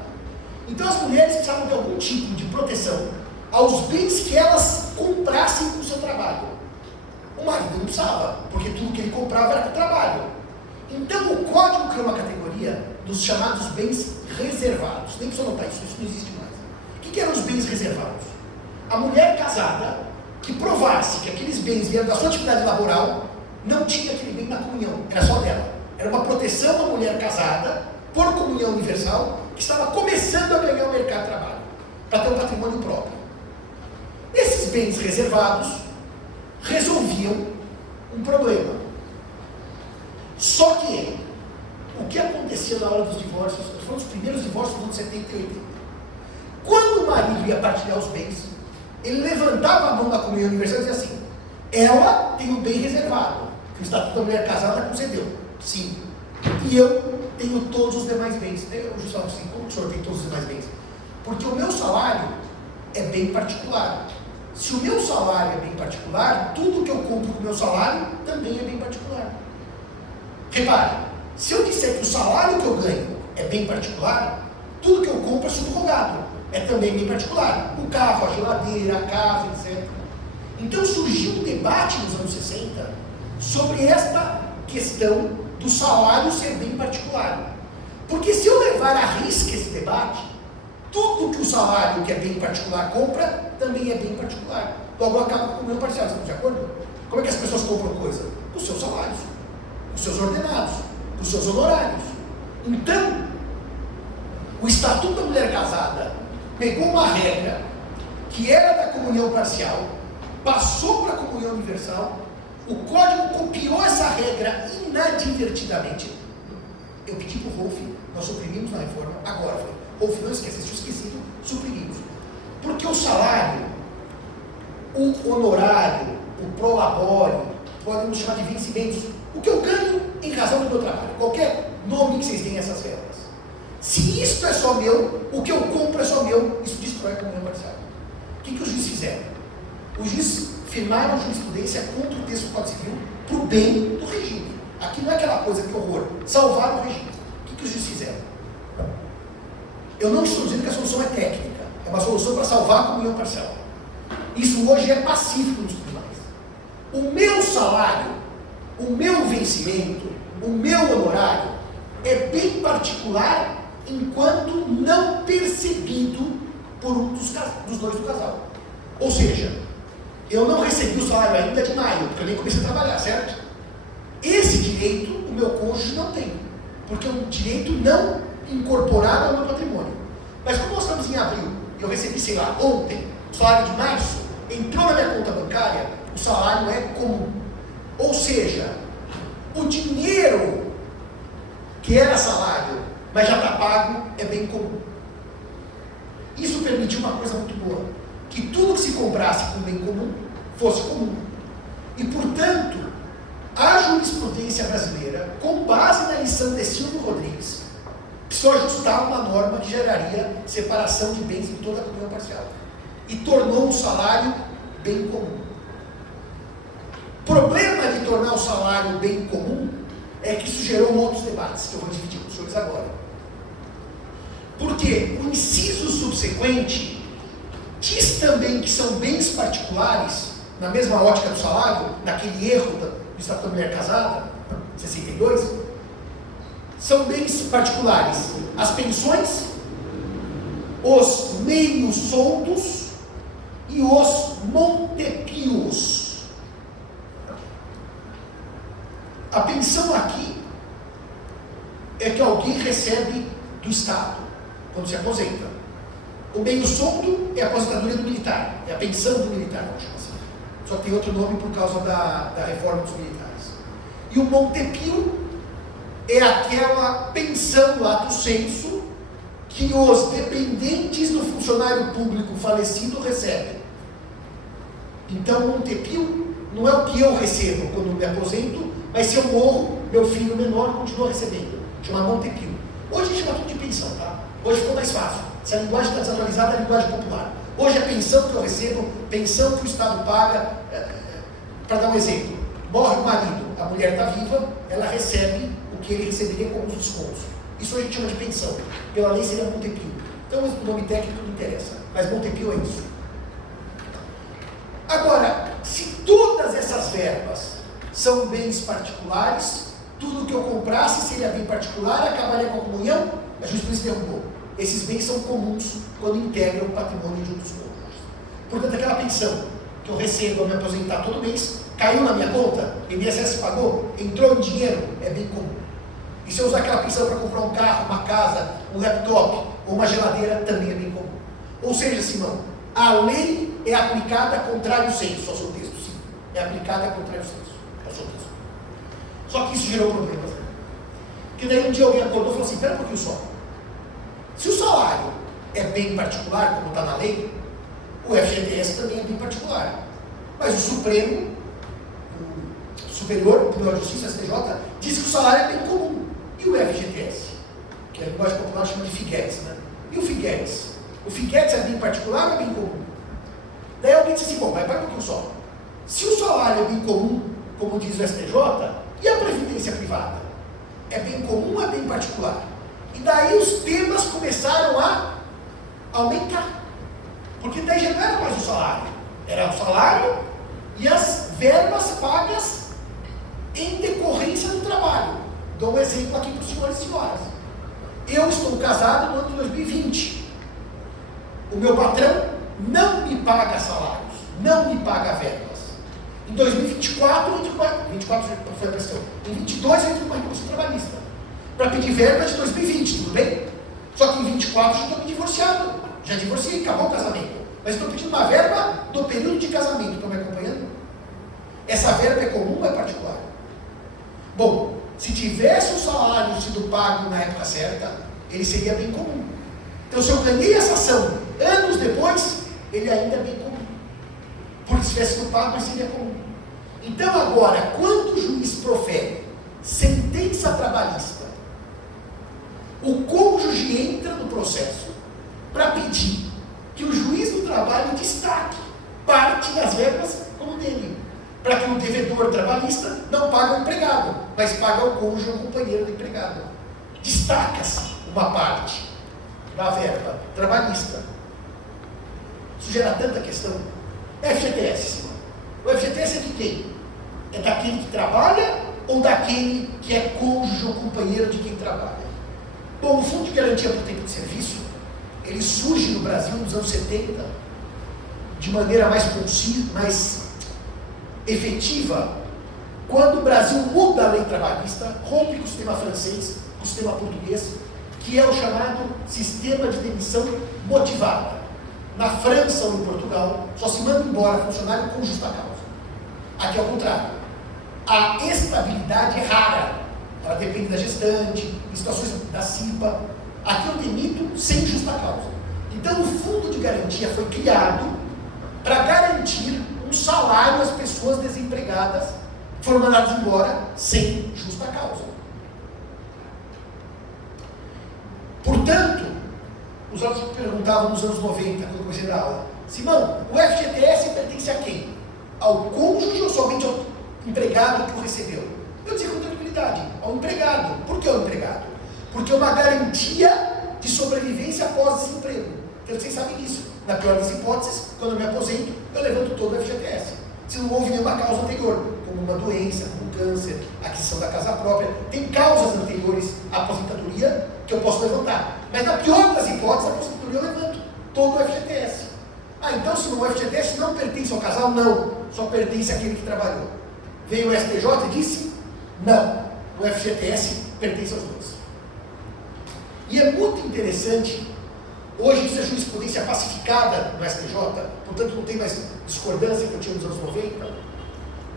Então as mulheres precisavam de algum tipo de proteção aos bens que elas comprassem com o seu trabalho. O marido não precisava, porque tudo que ele comprava era com o trabalho. Então o código criou uma categoria dos chamados bens reservados. Nem precisa notar isso não existe mais. O que eram os bens reservados? A mulher casada que provasse que aqueles bens vieram da sua atividade laboral não tinha aquele bem na comunhão, era só dela. Era uma proteção à mulher casada, por comunhão universal, que estava começando a ganhar o mercado de trabalho, para ter um patrimônio próprio. Esses bens reservados resolviam um problema. Só que, o que acontecia na hora dos divórcios, foram os primeiros divórcios dos anos 70 e 80. Quando o marido ia partilhar os bens, ele levantava a mão da comunhão universal e dizia assim: ela tem o bem reservado, que o Estatuto da Mulher Casada concedeu. Sim. E eu tenho todos os demais bens. Eu já falo assim: como o senhor tem todos os demais bens? Porque o meu salário é bem particular. Se o meu salário é bem particular, tudo que eu compro com o meu salário também é bem particular. Repare, se eu disser que o salário que eu ganho é bem particular, tudo que eu compro é subrogado, é também bem particular. O carro, a geladeira, a casa, etc. Então surgiu um debate nos anos 60 sobre esta questão do salário ser bem particular. Porque se eu levar à risca esse debate, tudo que o salário que é bem particular compra, também é bem particular. Logo acaba com o meu parcial, estão de acordo? Como é que as pessoas compram coisa? Com os seus salários, com os seus ordenados, com os seus honorários. Então, o Estatuto da Mulher Casada pegou uma regra que era da comunhão parcial, passou para a comunhão universal, o código copiou essa regra inadvertidamente. Eu pedi para o Rolf, nós suprimimos na reforma, agora foi. Rolf, não esqueça, se eu esquecido, suprimimos. Porque o salário, o honorário, o prolabore, podemos chamar de vencimentos, o que eu ganho em razão do meu trabalho, qualquer nome que vocês deem essas regras. Se isto é só meu, o que eu compro é só meu, isso destrói a comunhão parcial. O que os juízes fizeram? Os juízes firmaram jurisprudência contra o texto do Código Civil para o bem do regime. Aqui não é aquela coisa que horror, salvar o regime. O que os juízes fizeram? Eu não estou dizendo que a solução é técnica, é uma solução para salvar a comunhão parcial. Isso hoje é pacífico nos tribunais. O meu salário, o meu vencimento, o meu honorário é bem particular enquanto não percebido por um dos dois do casal. Ou seja, eu não recebi o salário ainda de maio, porque eu nem comecei a trabalhar, certo? Esse direito o meu cônjuge não tem, porque é um direito não incorporado ao meu patrimônio. Mas como nós estamos em abril, eu recebi, sei lá, ontem, o salário de março, entrou na minha conta bancária, o salário é comum. Ou seja, o dinheiro que era salário, mas já está pago, é bem comum. Isso permitiu uma coisa muito boa, que tudo que se comprasse com bem comum, fosse comum. E, portanto, a jurisprudência brasileira, com base na lição de Silvio Rodrigues, precisou ajustar uma norma que geraria separação de bens em toda a comunhão parcial. E tornou o salário bem comum. O problema de tornar o salário bem comum é que isso gerou outros debates, que eu vou dividir com os senhores agora. Porque o inciso subsequente diz também que são bens particulares, na mesma ótica do salário, naquele erro do Estatuto da Mulher Casada, 62, são bens particulares as pensões, os meios soltos e os montepios. A pensão aqui é que alguém recebe do Estado quando se aposenta. O meio solto é a aposentadoria do militar, é a pensão do militar, vamos chamar assim. Só tem outro nome por causa da reforma dos militares. E o montepio é aquela pensão lato sensu que os dependentes do funcionário público falecido recebem. Então, o montepio não é o que eu recebo quando me aposento, mas se eu morro, meu filho menor continua recebendo. Chama montepio. Hoje a gente chama tudo de pensão, tá? Hoje ficou mais fácil. Se a linguagem está desatualizada, é a linguagem popular. Hoje é pensão que eu recebo, pensão que o Estado paga. Para dar um exemplo, morre o marido, a mulher está viva, ela recebe o que ele receberia como os descontos. Isso a gente chama de pensão. Pela lei seria montepio. Então o nome técnico não interessa, mas montepio é isso. Agora, se todas essas verbas são bens particulares, tudo que eu comprasse seria bem particular, acabaria com a comunhão, a justiça derrubou. Esses bens são comuns quando integram o patrimônio de outros cônjuges. Portanto, aquela pensão que eu recebo ao me aposentar todo mês, caiu na minha conta, INSS pagou, entrou em dinheiro, é bem comum. E se eu usar aquela pensão para comprar um carro, uma casa, um laptop ou uma geladeira, também é bem comum. Ou seja, Simão, a lei é aplicada a contrário senso, ao seu texto, sim. É aplicada a contrário senso, ao seu texto. Só que isso gerou problemas. Né? Porque daí um dia alguém acordou e falou assim, pera um pouquinho só. Se o salário é bem particular, como está na lei, o FGTS também é bem particular. Mas o Supremo, o Superior Tribunal de Justiça, STJ, diz que o salário é bem comum. E o FGTS, que a linguagem popular chama de FIGETS, né? E o FIGETS? O FIGETS é bem particular ou é bem comum? Daí alguém disse assim, bom, mas para um pouquinho só. Se o salário é bem comum, como diz o STJ, e a previdência privada? É bem comum ou é bem particular? E daí os temas começaram a aumentar. Porque daí já não era mais o salário. Era o salário e as verbas pagas em decorrência do trabalho. Dou um exemplo aqui para os senhores e senhoras. Eu estou casado no ano de 2020. O meu patrão não me paga salários, não me paga verbas. Em 2024, eu entro com 24 foi a questão. Em 22, eu entro com uma recurso trabalhista. Para pedir verba de 2020, tudo bem? Só que em 24 eu já estou me divorciado. Já divorciei, acabou o casamento. Mas estou pedindo uma verba do período de casamento. Estão me acompanhando? Essa verba é comum ou é particular? Bom, se tivesse o salário sido pago na época certa, ele seria bem comum. Então, se eu ganhei essa ação anos depois, ele ainda é bem comum. Porque se tivesse sido pago, ele seria comum. Então, agora, quando o juiz profere sentença trabalhista, o cônjuge entra no processo para pedir que o juiz do trabalho destaque parte das verbas como dele, para que o devedor trabalhista não pague o empregado, mas paga o cônjuge ou o companheiro do empregado. Destaca-se uma parte da verba trabalhista. Isso gera tanta questão. FGTS, o FGTS é de quem? É daquele que trabalha ou daquele que é cônjuge ou companheiro de quem trabalha? Bom, o Fundo de Garantia por Tempo de Serviço, ele surge no Brasil nos anos 70 de maneira mais concisa, mais efetiva, quando o Brasil muda a lei trabalhista, rompe com o sistema francês, com o sistema português, que é o chamado sistema de demissão motivada. Na França ou em Portugal, só se manda embora funcionário com justa causa. Aqui é o contrário. A estabilidade é rara. Ela depende da gestante, em situações da CIPA. Aqui eu demito sem justa causa. Então o Fundo de Garantia foi criado para garantir um salário às pessoas desempregadas que foram mandadas embora sem justa causa. Portanto, os outros perguntavam nos anos 90, quando eu comecei a dar aula, Simão, o FGTS pertence a quem? Ao cônjuge ou somente ao empregado que o recebeu? Eu dizia com tranquilidade, ao empregado. Por que ao empregado? Porque é uma garantia de sobrevivência após desemprego. Então vocês sabem disso. Na pior das hipóteses, quando eu me aposento, eu levanto todo o FGTS. Se não houve nenhuma causa anterior, como uma doença, como câncer, aquisição da casa própria, tem causas anteriores à aposentadoria que eu posso levantar. Mas na pior das hipóteses, a aposentadoria eu levanto todo o FGTS. Então se o FGTS não pertence ao casal, não. Só pertence àquele que trabalhou. Veio o STJ e disse, não. O FGTS pertence aos dois. E é muito interessante, hoje isso é jurisprudência pacificada no STJ, portanto não tem mais discordância que eu tinha nos anos 90.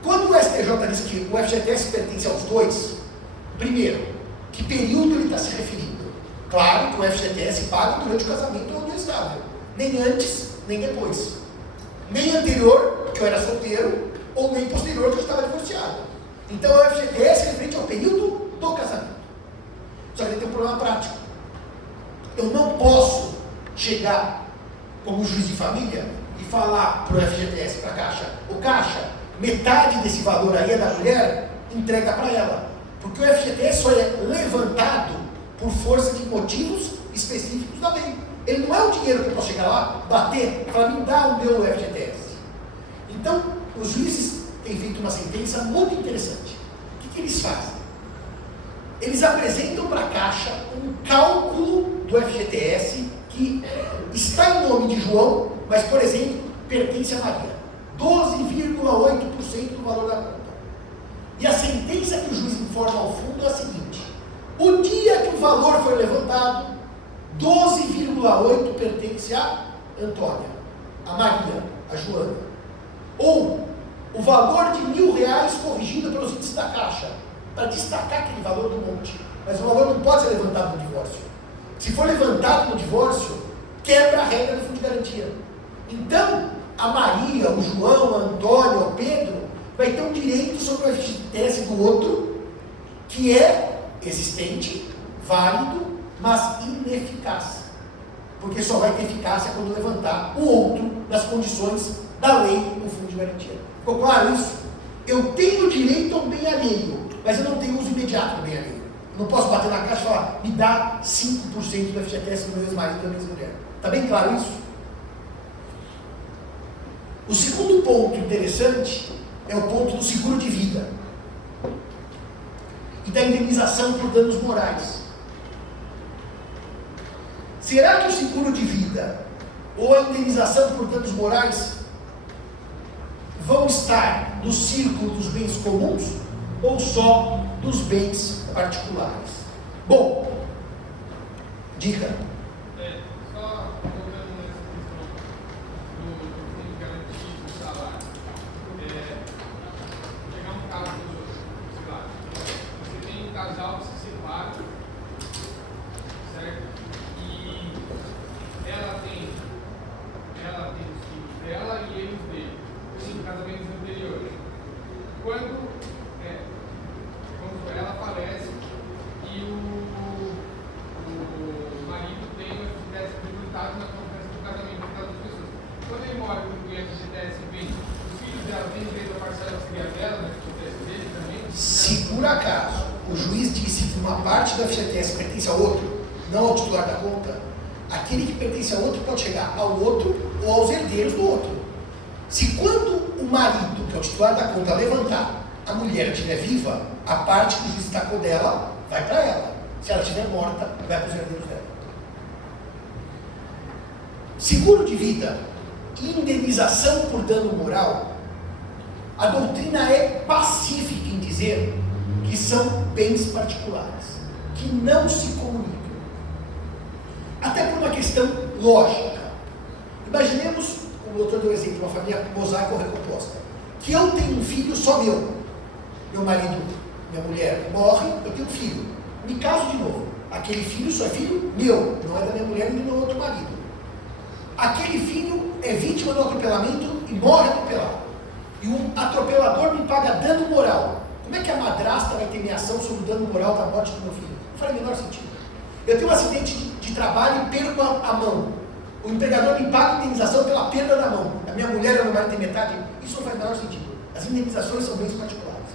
Quando o STJ diz que o FGTS pertence aos dois, primeiro, que período ele está se referindo? Claro que o FGTS paga durante o casamento ou união estável, nem antes, nem depois. Nem anterior, porque eu era solteiro, ou nem posterior, que eu estava divorciado. Então o FGTS é referente ao período do casamento. Só que ele tem um problema prático. Eu não posso chegar como juiz de família e falar para o FGTS, para a Caixa, o Caixa, metade desse valor aí é da mulher, entrega para ela. Porque o FGTS só é levantado por força de motivos específicos da lei. Ele não é o dinheiro que eu posso chegar lá, bater, falar, me dá o meu FGTS. Então, os juízes têm feito uma sentença muito interessante. O que eles fazem? Eles apresentam para a Caixa um cálculo do FGTS que está em nome de João, mas, por exemplo, pertence a Maria. 12,8% do valor da conta. E a sentença que o juiz informa ao fundo é a seguinte: o dia que o valor foi levantado, 12,8% pertence a Antônia, a Maria, a Joana. Ou o valor de R$1.000 corrigido pelos índices da Caixa, para destacar aquele valor do monte. Mas o valor não pode ser levantado no divórcio. Se for levantado no divórcio, quebra a regra do fundo de garantia. Então, a Maria, o João, a Antônia, o Pedro, vai ter um direito sobre o FGTS do outro, que é existente, válido, mas ineficaz. Porque só vai ter eficácia quando levantar o outro nas condições da lei no fundo de garantia. Ficou claro isso? Eu tenho direito a um bem alheio, mas eu não tenho uso imediato do bem alheio. Eu não posso bater na caixa e falar, me dá 5% do FGTS do meu ex-marido e da minha ex-mulher. Está bem claro isso? O segundo ponto interessante é o ponto do seguro de vida e da indenização por danos morais. Será que o seguro de vida ou a indenização por danos morais vão estar no círculo dos bens comuns ou só dos bens particulares? Bom, dica. Só voltando nessa questão do fundo de garantia do salário. Pegar um caso, sei lá, você tem um casal que se separa, certo? E ela tem os filhos dela e eles dele, em casamentos anteriores. Quando ela falece e o marido tem o FGTS tributado na conferência do casamento de cada pessoas. Quando ele morre com o FGTS vem, os filhos dela têm direito a parcela auxiliar dela no FGTS dele também? Se por acaso o juiz disse que uma parte do FGTS pertence ao outro, não ao titular da conta, aquele que pertence ao outro pode chegar ao outro ou aos herdeiros do outro. Se quando o marido, que é o titular da conta, levantar, a mulher estiver viva, a parte que o juiz destacou dela vai para ela. Se ela estiver morta, vai para os herdeiros dela. Seguro de vida e indenização por dano moral, a doutrina é pacífica em dizer que são bens particulares, que não se comunicam. Até por uma questão lógica. Imaginemos, como o doutor deu exemplo, uma família mosaico ou recomposta, que eu tenho um filho só meu. Meu marido, minha mulher morre, eu tenho um filho. Me caso de novo. Aquele filho só é filho meu, não é da minha mulher nem do meu outro marido. Aquele filho é vítima do atropelamento e morre atropelado. E o atropelador me paga dano moral. Como é que a madrasta vai ter minha ação sobre o dano moral da morte do meu filho? Não faz o menor sentido. Eu tenho um acidente de trabalho e perco a mão. O empregador me paga indenização pela perda da mão. A minha mulher e o meu marido têm metade. Isso não faz o menor sentido. As indenizações são bens particulares,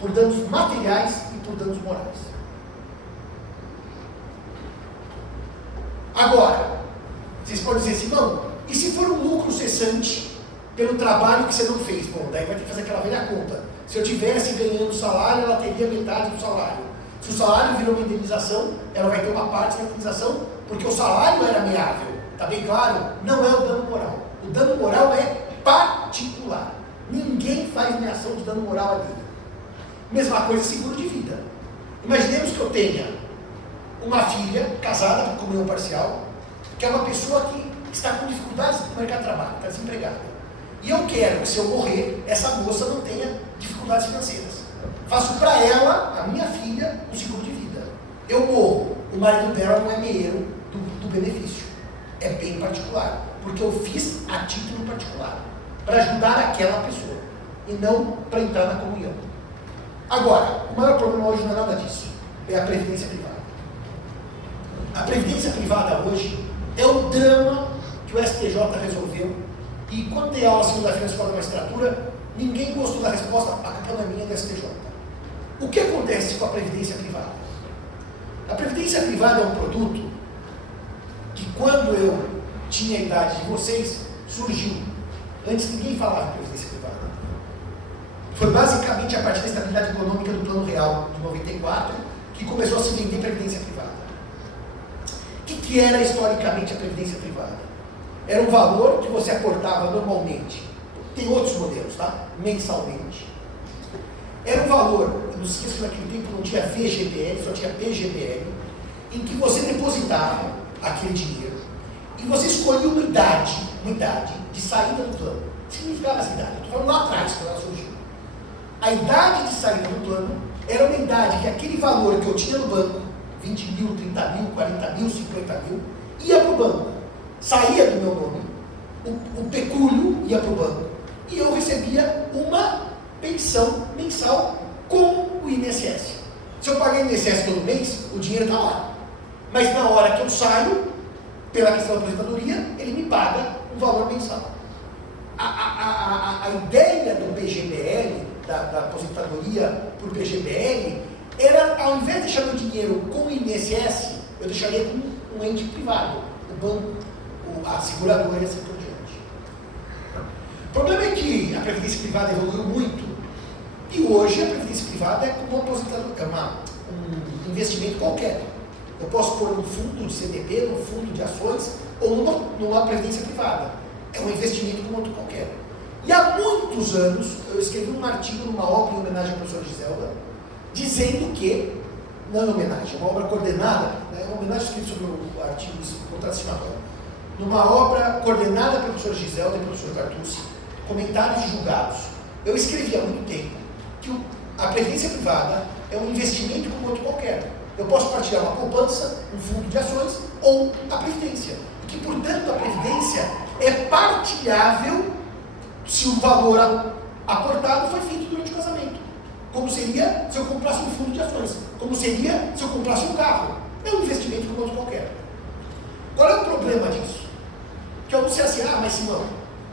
por danos materiais e por danos morais. Agora, vocês podem dizer assim, não, e se for um lucro cessante pelo trabalho que você não fez? Bom, daí vai ter que fazer aquela velha conta. Se eu tivesse ganhando salário, ela teria metade do salário. Se o salário virou uma indenização, ela vai ter uma parte da indenização, porque o salário era meável. Está bem claro? Não é o dano moral. O dano moral é particular. Ninguém faz meação de dano moral ali. Mesma coisa, seguro de vida. Imaginemos que eu tenha uma filha casada por comunhão parcial, que é uma pessoa que está com dificuldades no mercado de trabalho, está desempregada. E eu quero que, se eu morrer, essa moça não tenha dificuldades financeiras. Faço para ela, a minha filha, um seguro de vida. Eu morro, o marido dela não é meeiro do benefício. É bem particular, porque eu fiz a título particular, para ajudar aquela pessoa, e não para entrar na comunhão. Agora, o maior problema hoje não é nada disso, é a previdência privada. A previdência privada hoje é o drama que o STJ resolveu, e quando dei aula segunda-feira na Escola da Magistratura, ninguém gostou da resposta, a culpa não é minha, do STJ. O que acontece com a previdência privada? A previdência privada é um produto que, quando eu tinha a idade de vocês, surgiu. Antes ninguém falava de previdência privada. Foi basicamente a partir da estabilidade econômica do Plano Real de 94 que começou a se vender previdência privada. O que era historicamente a previdência privada? Era um valor que você aportava normalmente, tem outros modelos, tá? Mensalmente. Era um valor, não se esqueça que naquele tempo não tinha VGBL, só tinha PGBL, em que você depositava aquele dinheiro e você escolhia uma idade de saída do plano. O que significava essa idade? Eu estou falando lá atrás, quando ela surgiu. A idade de saída do plano era uma idade que aquele valor que eu tinha no banco, 20 mil, 30 mil, 40 mil, 50 mil, ia para o banco, saía do meu nome, o pecúlio ia para o banco, e eu recebia uma pensão mensal com o INSS. Se eu paguei o INSS todo mês, o dinheiro está lá. Mas na hora que eu saio, pela questão da aposentadoria, ele me paga um valor mensal. A ideia do PGBL, da aposentadoria por PGBL, era, ao invés de deixar meu dinheiro com o INSS, eu deixaria com um ente privado, o banco, a seguradora e assim por diante. O problema é que a previdência privada evoluiu muito, e hoje a previdência privada é como uma aposentadoria, um investimento qualquer. Eu posso pôr num fundo de CDB, num fundo de ações, ou numa previdência privada. É um investimento como outro qualquer. E há muitos anos, eu escrevi um artigo numa obra em homenagem ao professor Giselda, dizendo que, não é homenagem, é uma obra coordenada, né, uma homenagem escrita sobre o artigo, contrato assinatório, numa obra coordenada pelo professor Giselda e pelo professor Cartucci, comentários de julgados. Eu escrevi há muito tempo que a previdência privada é um investimento como outro qualquer. Eu posso partilhar uma poupança, um fundo de ações ou a previdência. E que, portanto, a previdência é partilhável se o valor aportado foi feito durante o casamento. Como seria se eu comprasse um fundo de ações. Como seria se eu comprasse um carro. É um investimento como outro qualquer. Qual é o problema disso? Que eu não sei assim, mas Simão,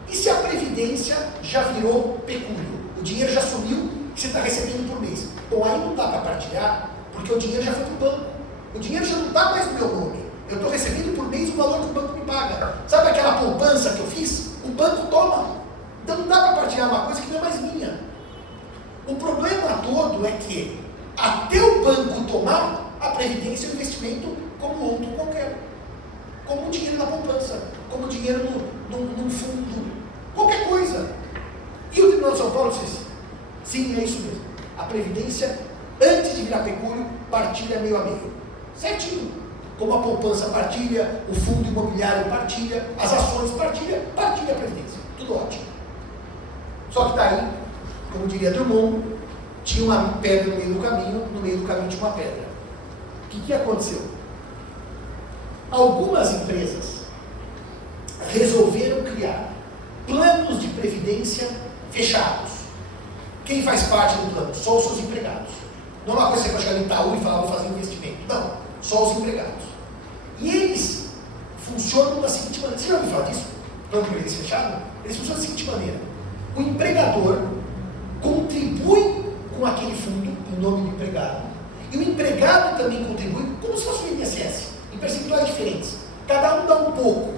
e se a previdência já virou pecúlio? O dinheiro já sumiu que você está recebendo por mês. Bom, aí não dá para partilhar, porque o dinheiro já foi para o banco. O dinheiro já não está mais no meu nome. Eu estou recebendo por mês o valor que o banco me paga. Sabe aquela poupança que eu fiz? O banco toma. Então não dá para partilhar uma coisa que não é mais minha. O problema todo é que, até o banco tomar, a previdência é um investimento como outro qualquer. Como o dinheiro na poupança, como o dinheiro num fundo, qualquer coisa. E o Tribunal de São Paulo disse, sim, é isso mesmo. A previdência, antes de virar pecúlio, partilha meio a meio. Certinho. Como a poupança partilha, o fundo imobiliário partilha, as ações partilha a previdência. Tudo ótimo. Só que daí, como diria Drummond, tinha uma pedra no meio do caminho tinha uma pedra. O que aconteceu? Algumas empresas resolveram criar planos de previdência fechados. Quem faz parte do plano? Só os seus empregados. Não é uma coisa que você vai chegar no Itaú e falar, vou fazer investimento. Não, só os empregados. E eles funcionam da seguinte maneira. Você já ouviu falar disso? Plano de previdência fechado? Eles funcionam da seguinte maneira. O empregador contribui com aquele fundo em nome do empregado. E o empregado também contribui como se fosse o INSS, em percentuais diferentes. Cada um dá um pouco.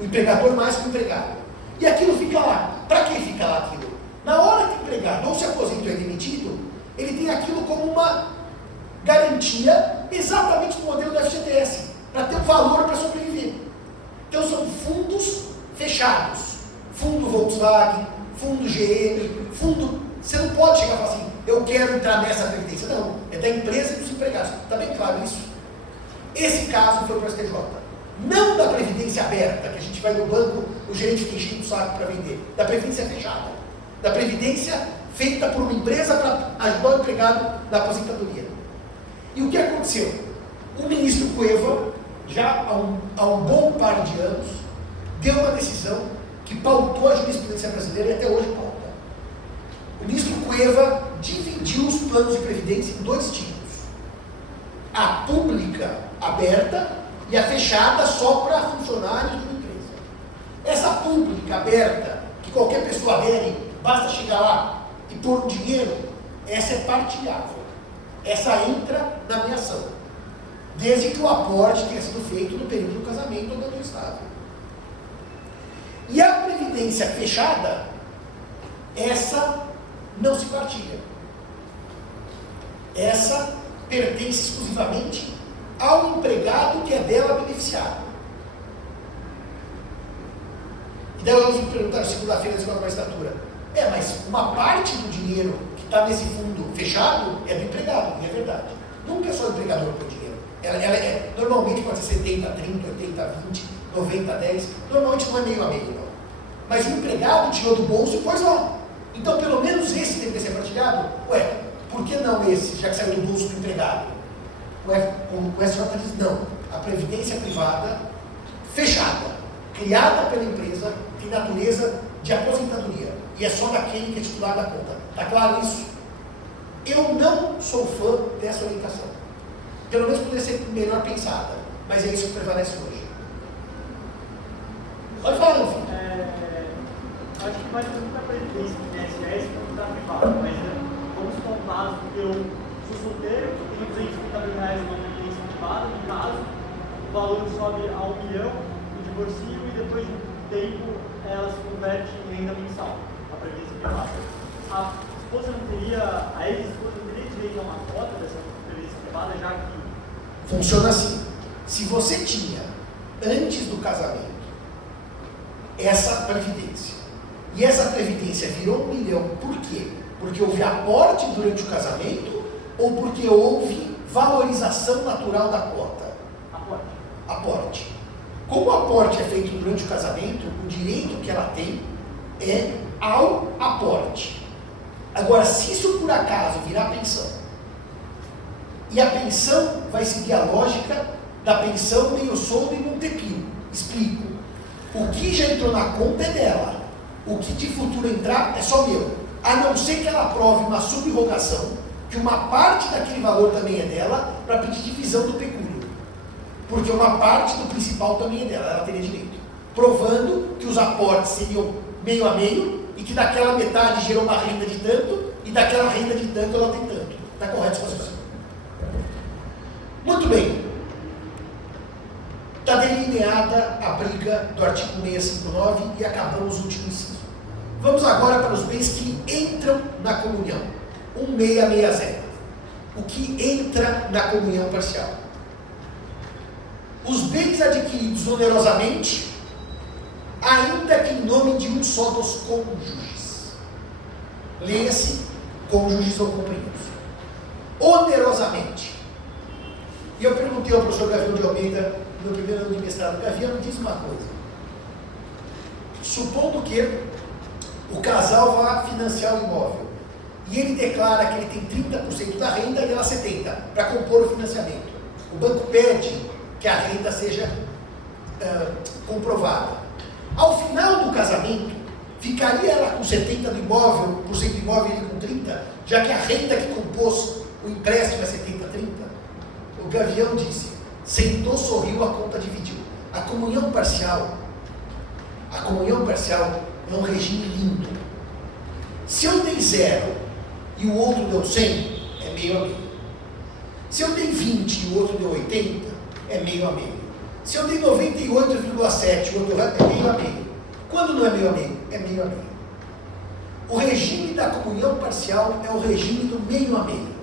O empregador mais que o empregado. E aquilo fica lá. Para que fica lá aquilo? Na hora que o empregado ou se aposenta ou é demitido, ele tem aquilo como uma garantia exatamente no modelo do FGTS, para ter um valor para sobreviver. Então são fundos fechados. Fundo Volkswagen, fundo GM, fundo... Você não pode chegar e falar assim, eu quero entrar nessa previdência. Não, é da empresa e dos empregados. Está bem claro isso? Esse caso foi para o STJ. Não da previdência aberta, que a gente vai no banco, o gerente fica enchendo o saco para vender. Da previdência fechada. Da previdência feita por uma empresa para ajudar o empregado na aposentadoria. E o que aconteceu? O ministro Cueva, já há um bom par de anos, deu uma decisão que pautou a jurisprudência brasileira e até hoje pauta. O ministro Cueva dividiu os planos de previdência em dois tipos. A pública aberta e a fechada só para funcionários de uma empresa. Essa pública aberta, que qualquer pessoa adere, basta chegar lá e pôr um dinheiro, essa é partilhável. Essa entra na minha ação. Desde que o aporte tenha sido feito no período do casamento ou da união estável. E a previdência fechada, essa não se partilha. Essa pertence exclusivamente ao empregado que é dela beneficiado. E daí vamos me perguntar segunda-feira na escola da magistratura. Mas uma parte do dinheiro que está nesse fundo fechado é do empregado, e é verdade. Nunca é só o empregador que põe dinheiro. Normalmente pode ser 70, 30, 80, 20, 90, 10. Normalmente não é meio a meio, não. Mas o empregado tirou do bolso e pôs lá. Então, pelo menos esse tem que ser partilhado. Por que não esse, já que saiu do bolso do empregado? O SJ diz não. A previdência privada, fechada, criada pela empresa, tem natureza de aposentadoria. E é só daquele que é titular da conta. Está claro isso? Eu não sou fã dessa orientação. Pelo menos poderia ser melhor pensada. Mas é isso que prevalece hoje. Pode falar, meu filho. Acho que vale muito a previdência do INSS quanto da privada, mas vamos contar que eu sou solteiro, tenho 250 mil reais numa previdência privada, no caso, o valor sobe a 1 milhão, eu divorcio e depois de um tempo ela se converte em renda mensal, a previdência privada. A ex-esposa não teria direito a uma cota dessa previdência privada, já que... Funciona assim. Se você tinha, antes do casamento, essa previdência, e essa previdência virou 1 milhão, por quê? Porque houve aporte durante o casamento ou porque houve valorização natural da cota? Aporte. Como o aporte é feito durante o casamento, o direito que ela tem é ao aporte. Agora, se isso por acaso virar pensão, e a pensão vai seguir a lógica da pensão meio soldo e Montepio. Explico. O que já entrou na conta é dela. O que de futuro entrar é só meu. A não ser que ela aprove uma subrogação, que uma parte daquele valor também é dela, para pedir divisão do pecúlio. Porque uma parte do principal também é dela, ela teria direito. Provando que os aportes seriam meio a meio, e que daquela metade gerou uma renda de tanto, e daquela renda de tanto ela tem tanto. Está correto esse raciocínio? Muito bem. Está delineada a briga do artigo 659 e acabamos o último inciso. Vamos agora para os bens que entram na comunhão. 1660. O que entra na comunhão parcial. Os bens adquiridos onerosamente, ainda que em nome de um só dos cônjuges. Leia-se, cônjuges ou companheiros. Onerosamente. E eu perguntei ao professor Gavião de Almeida, no primeiro ano de mestrado, Gavião, me diz uma coisa. Supondo que o casal vá financiar o imóvel, e ele declara que ele tem 30% da renda e ela 70%, para compor o financiamento. O banco pede que a renda seja comprovada. Ao final do casamento, ficaria ela com 70% do imóvel, e ele com 30%, já que a renda que compôs o empréstimo é 70-30%? O Gavião disse, sentou, sorriu, a conta dividiu. A comunhão parcial é um regime lindo. Se eu dei 0 e o outro deu 100, é meio a meio. Se eu dei 20 e o outro deu 80, é meio a meio. Se eu dei 98,7 e o outro é meio a meio. Quando não é meio a meio? É meio a meio. O regime da comunhão parcial é o regime do meio a meio.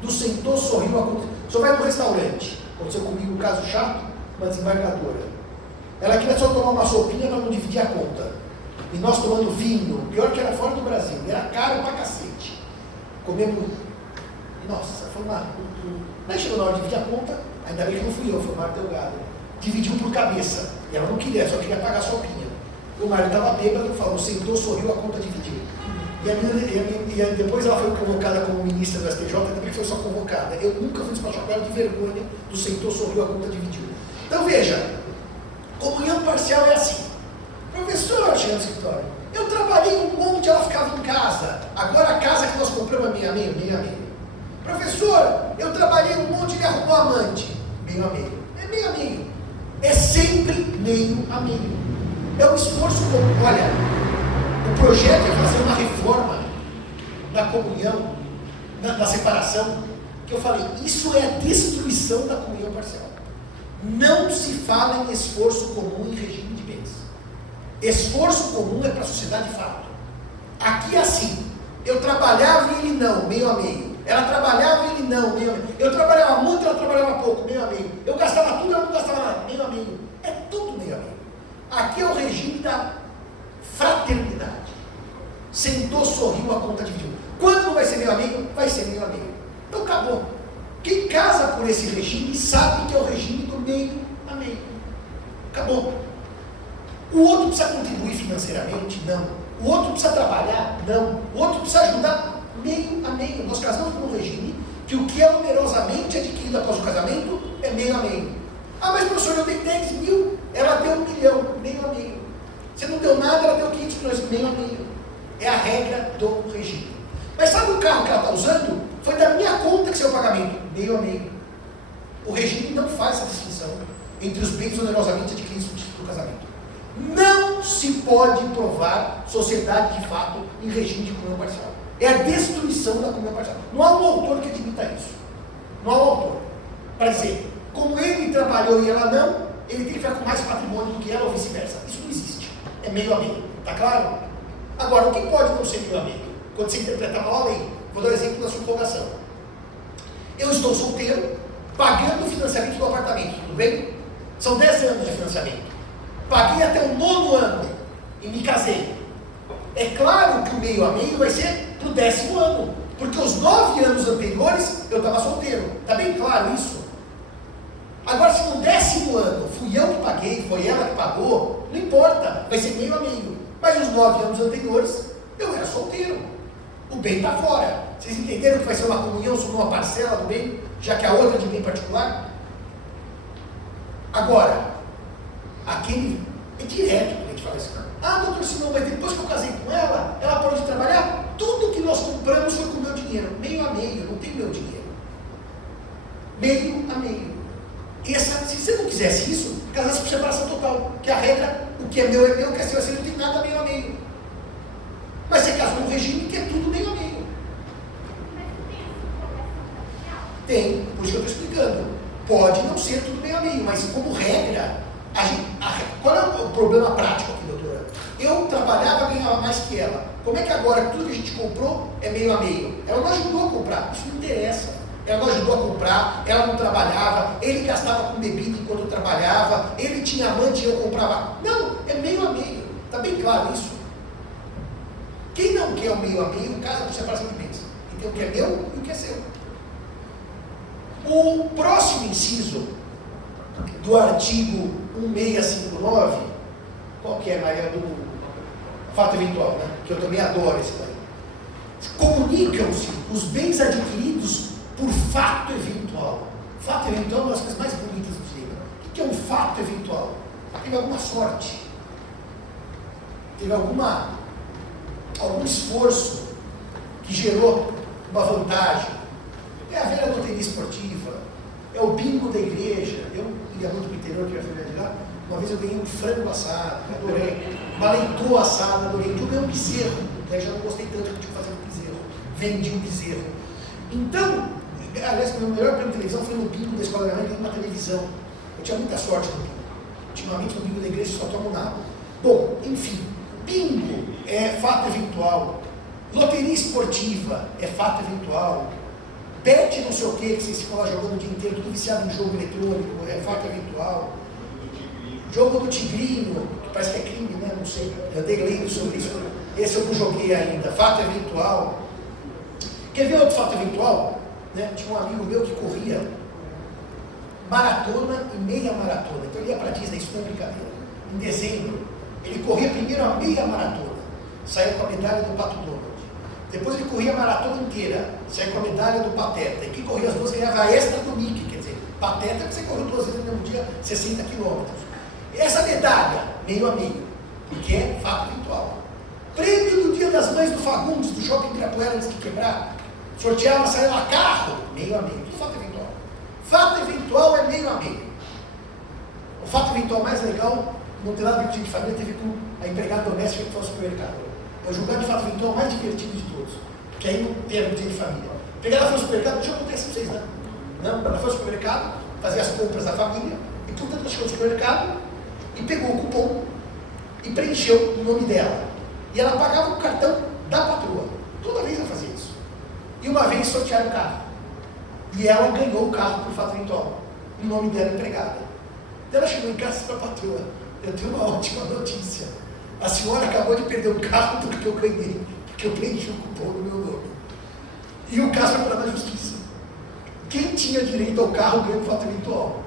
Do sentou, sorriu, aconteceu. O senhor vai no restaurante. Aconteceu comigo um caso chato, uma desembargadora. Ela queria só tomar uma sopinha para não dividir a conta. E nós tomando vinho, pior que era fora do Brasil, era caro pra cacete. Comemos. Nossa, foi uma. Aí chegou na hora de dividir a conta, ainda bem que não fui eu, foi o Mário Delgado. Dividiu por cabeça. E ela não queria, só queria pagar a sopinha. O Mário estava bêbado, falou, sentou, sorriu, a conta dividiu. E depois ela foi convocada como ministra do STJ, ainda bem que foi só convocada. Eu nunca fui despachar com ela de vergonha do sentou, sorriu, a conta dividiu. Então veja, comunhão parcial é assim. Professor, chega no escritório, eu trabalhei um monte, ela ficava em casa. Agora a casa que nós compramos é meio a meio, meio a meio. Professor, eu trabalhei um monte, ele arrumou amante. Meio a meio. É meio a meio. É sempre meio a meio. É um esforço comum. Olha, o projeto é fazer uma reforma na comunhão, na separação, que eu falei, isso é a destruição da comunhão parcial. Não se fala em esforço comum em regime de bens. Esforço comum é para a sociedade de fato. Aqui é assim, eu trabalhava e ele não, meio a meio. Ela trabalhava e ele não, meio a meio. Eu trabalhava muito, ela trabalhava pouco, meio a meio. Eu gastava tudo, ela não gastava nada, meio a meio. É tudo meio a meio. Aqui é o regime da fraternidade. Sentou, sorriu, a conta dividiu. Quando não vai ser meio a meio, vai ser meio a meio. Então acabou. Quem casa por esse regime sabe que é o regime do meio a meio. Acabou. O outro precisa contribuir financeiramente? Não. O outro precisa trabalhar? Não. O outro precisa ajudar? Meio a meio. Nós casamos por um regime que o que é onerosamente adquirido após o casamento é meio a meio. Ah, mas professor, eu dei 10 mil, ela deu 1 milhão, meio a meio. Você não deu nada, ela deu 500 milhões, meio a meio. É a regra do regime. Mas sabe o carro que ela está usando? Foi da minha conta que saiu o pagamento, meio a meio. O regime não faz essa distinção entre os bens onerosamente adquiridos no casamento. Não se pode provar sociedade de fato em regime de comunhão parcial. É a destruição da comunhão parcial. Não há um autor que admita isso. Não há um autor. Para dizer, como ele trabalhou e ela não, ele tem que ficar com mais patrimônio do que ela ou vice-versa. Isso não existe. É meio a meio. Está claro? Agora, o que pode não ser meio a meio? Quando você interpreta mal a lei. Vou dar um exemplo da subrogação. Eu estou solteiro, pagando o financiamento do apartamento, tudo bem? São 10 anos de financiamento. Paguei até o 9º ano e me casei. É claro que o meio a meio vai ser para o 10º ano, porque os 9 anos anteriores eu estava solteiro. Está bem claro isso? Agora, se no 10º ano fui eu que paguei, foi ela que pagou, não importa, vai ser meio a meio. Mas os 9 anos anteriores eu era solteiro. O bem está fora. Vocês entenderam que vai ser uma comunhão sobre uma parcela do bem, já que a outra é de bem particular? Agora, aquele é direto quando a gente fala isso. Ah, doutor Simão, mas depois que eu casei com ela, ela parou de trabalhar? Tudo que nós compramos foi com o meu dinheiro. Meio a meio, não tem meu dinheiro. Meio a meio. Se você não quisesse isso, casasse por separação total. Que a regra, o que é meu, o que é seu, assim, não tem nada meio a meio. Mas você casou num regime que é tudo meio a meio. Tem, por isso que eu estou explicando. Pode não ser tudo meio a meio, mas como regra, qual é o problema prático aqui, doutora? Eu trabalhava e ganhava mais que ela. Como é que agora tudo que a gente comprou é meio a meio? Ela não ajudou a comprar, isso não interessa. Ela não ajudou a comprar, ela não trabalhava, ele gastava com bebida enquanto eu trabalhava, ele tinha amante e eu comprava. Não, é meio a meio. Está bem claro isso? Quem não quer o meio a meio, casa por separação de bens. E tem o que é meu e o que é seu. O próximo inciso do artigo 1659, qual que é, Maria, do fato eventual, né? Que eu também adoro esse daí. Comunicam-se os bens adquiridos por fato eventual. Fato eventual é uma das coisas mais bonitas do livro. O que é um fato eventual? Teve alguma sorte, teve algum esforço que gerou uma vantagem. É a velha loteria esportiva, é o bingo da igreja, ia muito para o interior, que era família de lá, uma vez eu ganhei um frango assado, adorei, uma leitoa assada, adorei, eu ganhei um bezerro, daí já não gostei tanto que eu tinha que fazer um bezerro, vendi um bezerro. Então, aliás, meu melhor prêmio de televisão foi no bingo da escola da minha mãe, ganhei uma televisão. Eu tinha muita sorte no bingo. Ultimamente no bingo da igreja só tomo nada. Bom, enfim, bingo é fato eventual, loteria esportiva é fato eventual, bet não sei o que vocês ficam lá jogando o dia inteiro, tudo viciado em jogo eletrônico, é fato eventual. Jogo do tigrinho, que parece que é crime, né? Não sei, eu dei lendo sobre isso, esse eu não joguei ainda, fato eventual. Quer ver outro fato eventual? Né? Tinha um amigo meu que corria maratona e meia maratona, então ele ia para Disney, isso não é brincadeira. Em dezembro, ele corria primeiro a meia maratona, saiu com a medalha do Pato Donald. Depois ele corria a maratona inteira, saiu com a medalha do Pateta. E quem corria as duas ganhava a extra do Mickey, quer dizer, Pateta é que você correu 2 vezes no mesmo dia, 60 quilômetros. Essa medalha, meio a meio, porque é fato eventual. Prêmio do Dia das Mães do Fagundes, do Shopping Ibirapuera, antes de quebrar. Sorteava, saiu a carro, meio a meio. Tudo fato eventual. Fato eventual é meio a meio. O fato eventual mais legal, não tem nada a ver com dia de família, teve com a empregada doméstica que foi ao supermercado. É o julgado de fato eventual mais divertido de todos. Porque aí não tem dia de família. A empregada foi ao supermercado, deixa eu contar isso pra vocês, né? Não, ela foi ao supermercado, fazia as compras da família, e portanto ela chegou no supermercado e pegou o cupom e preencheu o nome dela. E ela pagava o cartão da patroa. Toda vez ela fazia isso. E uma vez sortearam o carro. E ela ganhou o carro por fato eventual. O nome dela empregada. Ela chegou em casa para a patroa. Eu tenho uma ótima notícia. A senhora acabou de perder o carro porque eu ganhei. Porque eu preenchi o cupom no meu nome. E o caso foi para a justiça. Quem tinha direito ao carro ganhou por fato eventual.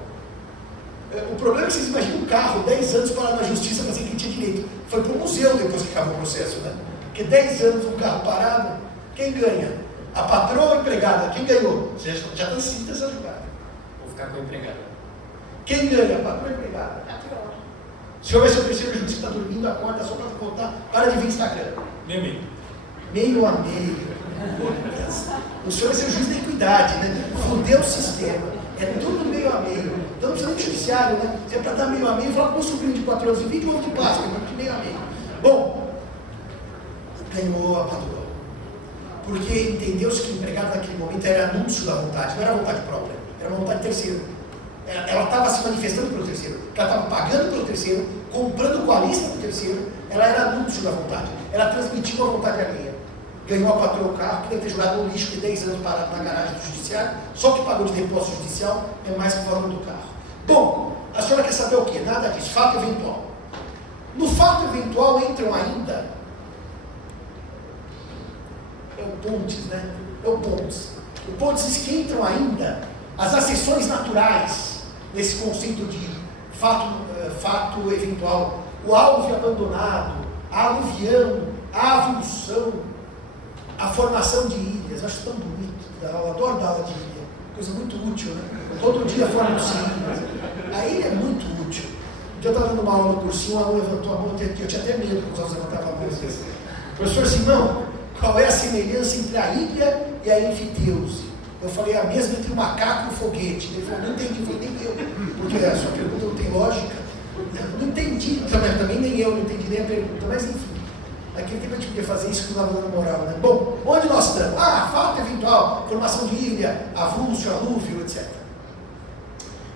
O problema é que vocês imaginam um carro, 10 anos para na justiça para dizer quem tinha direito. Foi para o museu depois que acabou o processo, né? Porque 10 anos um carro parado, quem ganha? A patroa ou a empregada? Quem ganhou? Você já está citando essa jogada. Vou ficar com a empregada. Quem ganha? A patroa ou a empregada? O senhor vai ser o terceiro juiz que está dormindo, acorda só para contar. Para de ver Instagram. Meio. Meio a meio. O senhor vai ser o juiz da equidade, né? Fudeu o sistema. É tudo meio a meio. Então não precisa nem de judiciário, né? Se é para dar meio a meio, fala com o sobrinho de 4 anos e vídeo ou ovo de Páscoa, de meio a meio. Bom, ganhou a patroa. Porque entendeu-se que o empregado naquele momento era anúncio da vontade, não era vontade própria, era uma vontade terceira. Ela estava se manifestando pelo terceiro, ela estava pagando pelo terceiro, comprando com a lista do terceiro, ela era anúncio da vontade, ela transmitiu a vontade alheia. Ganhou a patroa o carro, que deve ter jogado no lixo de 10 anos parado na garagem do judiciário, só que pagou de depósito judicial é mais que o valor do carro. Bom, a senhora quer saber o quê? Nada disso, fato eventual. No fato eventual entram ainda, é o Pontes, né? É o Pontes. O Pontes diz que entram ainda as acessões naturais nesse conceito de fato eventual. O alvo abandonado, a aluvião, a avulsão, a formação de ilhas. Acho tão bonito. Eu adoro dar aula de ilha. Coisa muito útil, né? Todo dia forma-se ilhas. A ilha é muito útil. Um dia eu estava dando uma aula no cursinho, um aluno levantou a mão, eu tinha até medo que os alunos levantavam a mão. Professor Simão, qual é a semelhança entre a ilha e a enfiteuse? Eu falei, a mesma entre o macaco e o foguete. Ele falou, não entendi, foi nem eu, porque a sua pergunta não tem lógica. Não entendi, também nem eu não entendi nem a pergunta, mas enfim. Naquele tempo a gente podia fazer isso que não estava dando moral, né? Bom, onde nós estamos? Fato eventual, formação de ilha, avulso, alúvio, etc.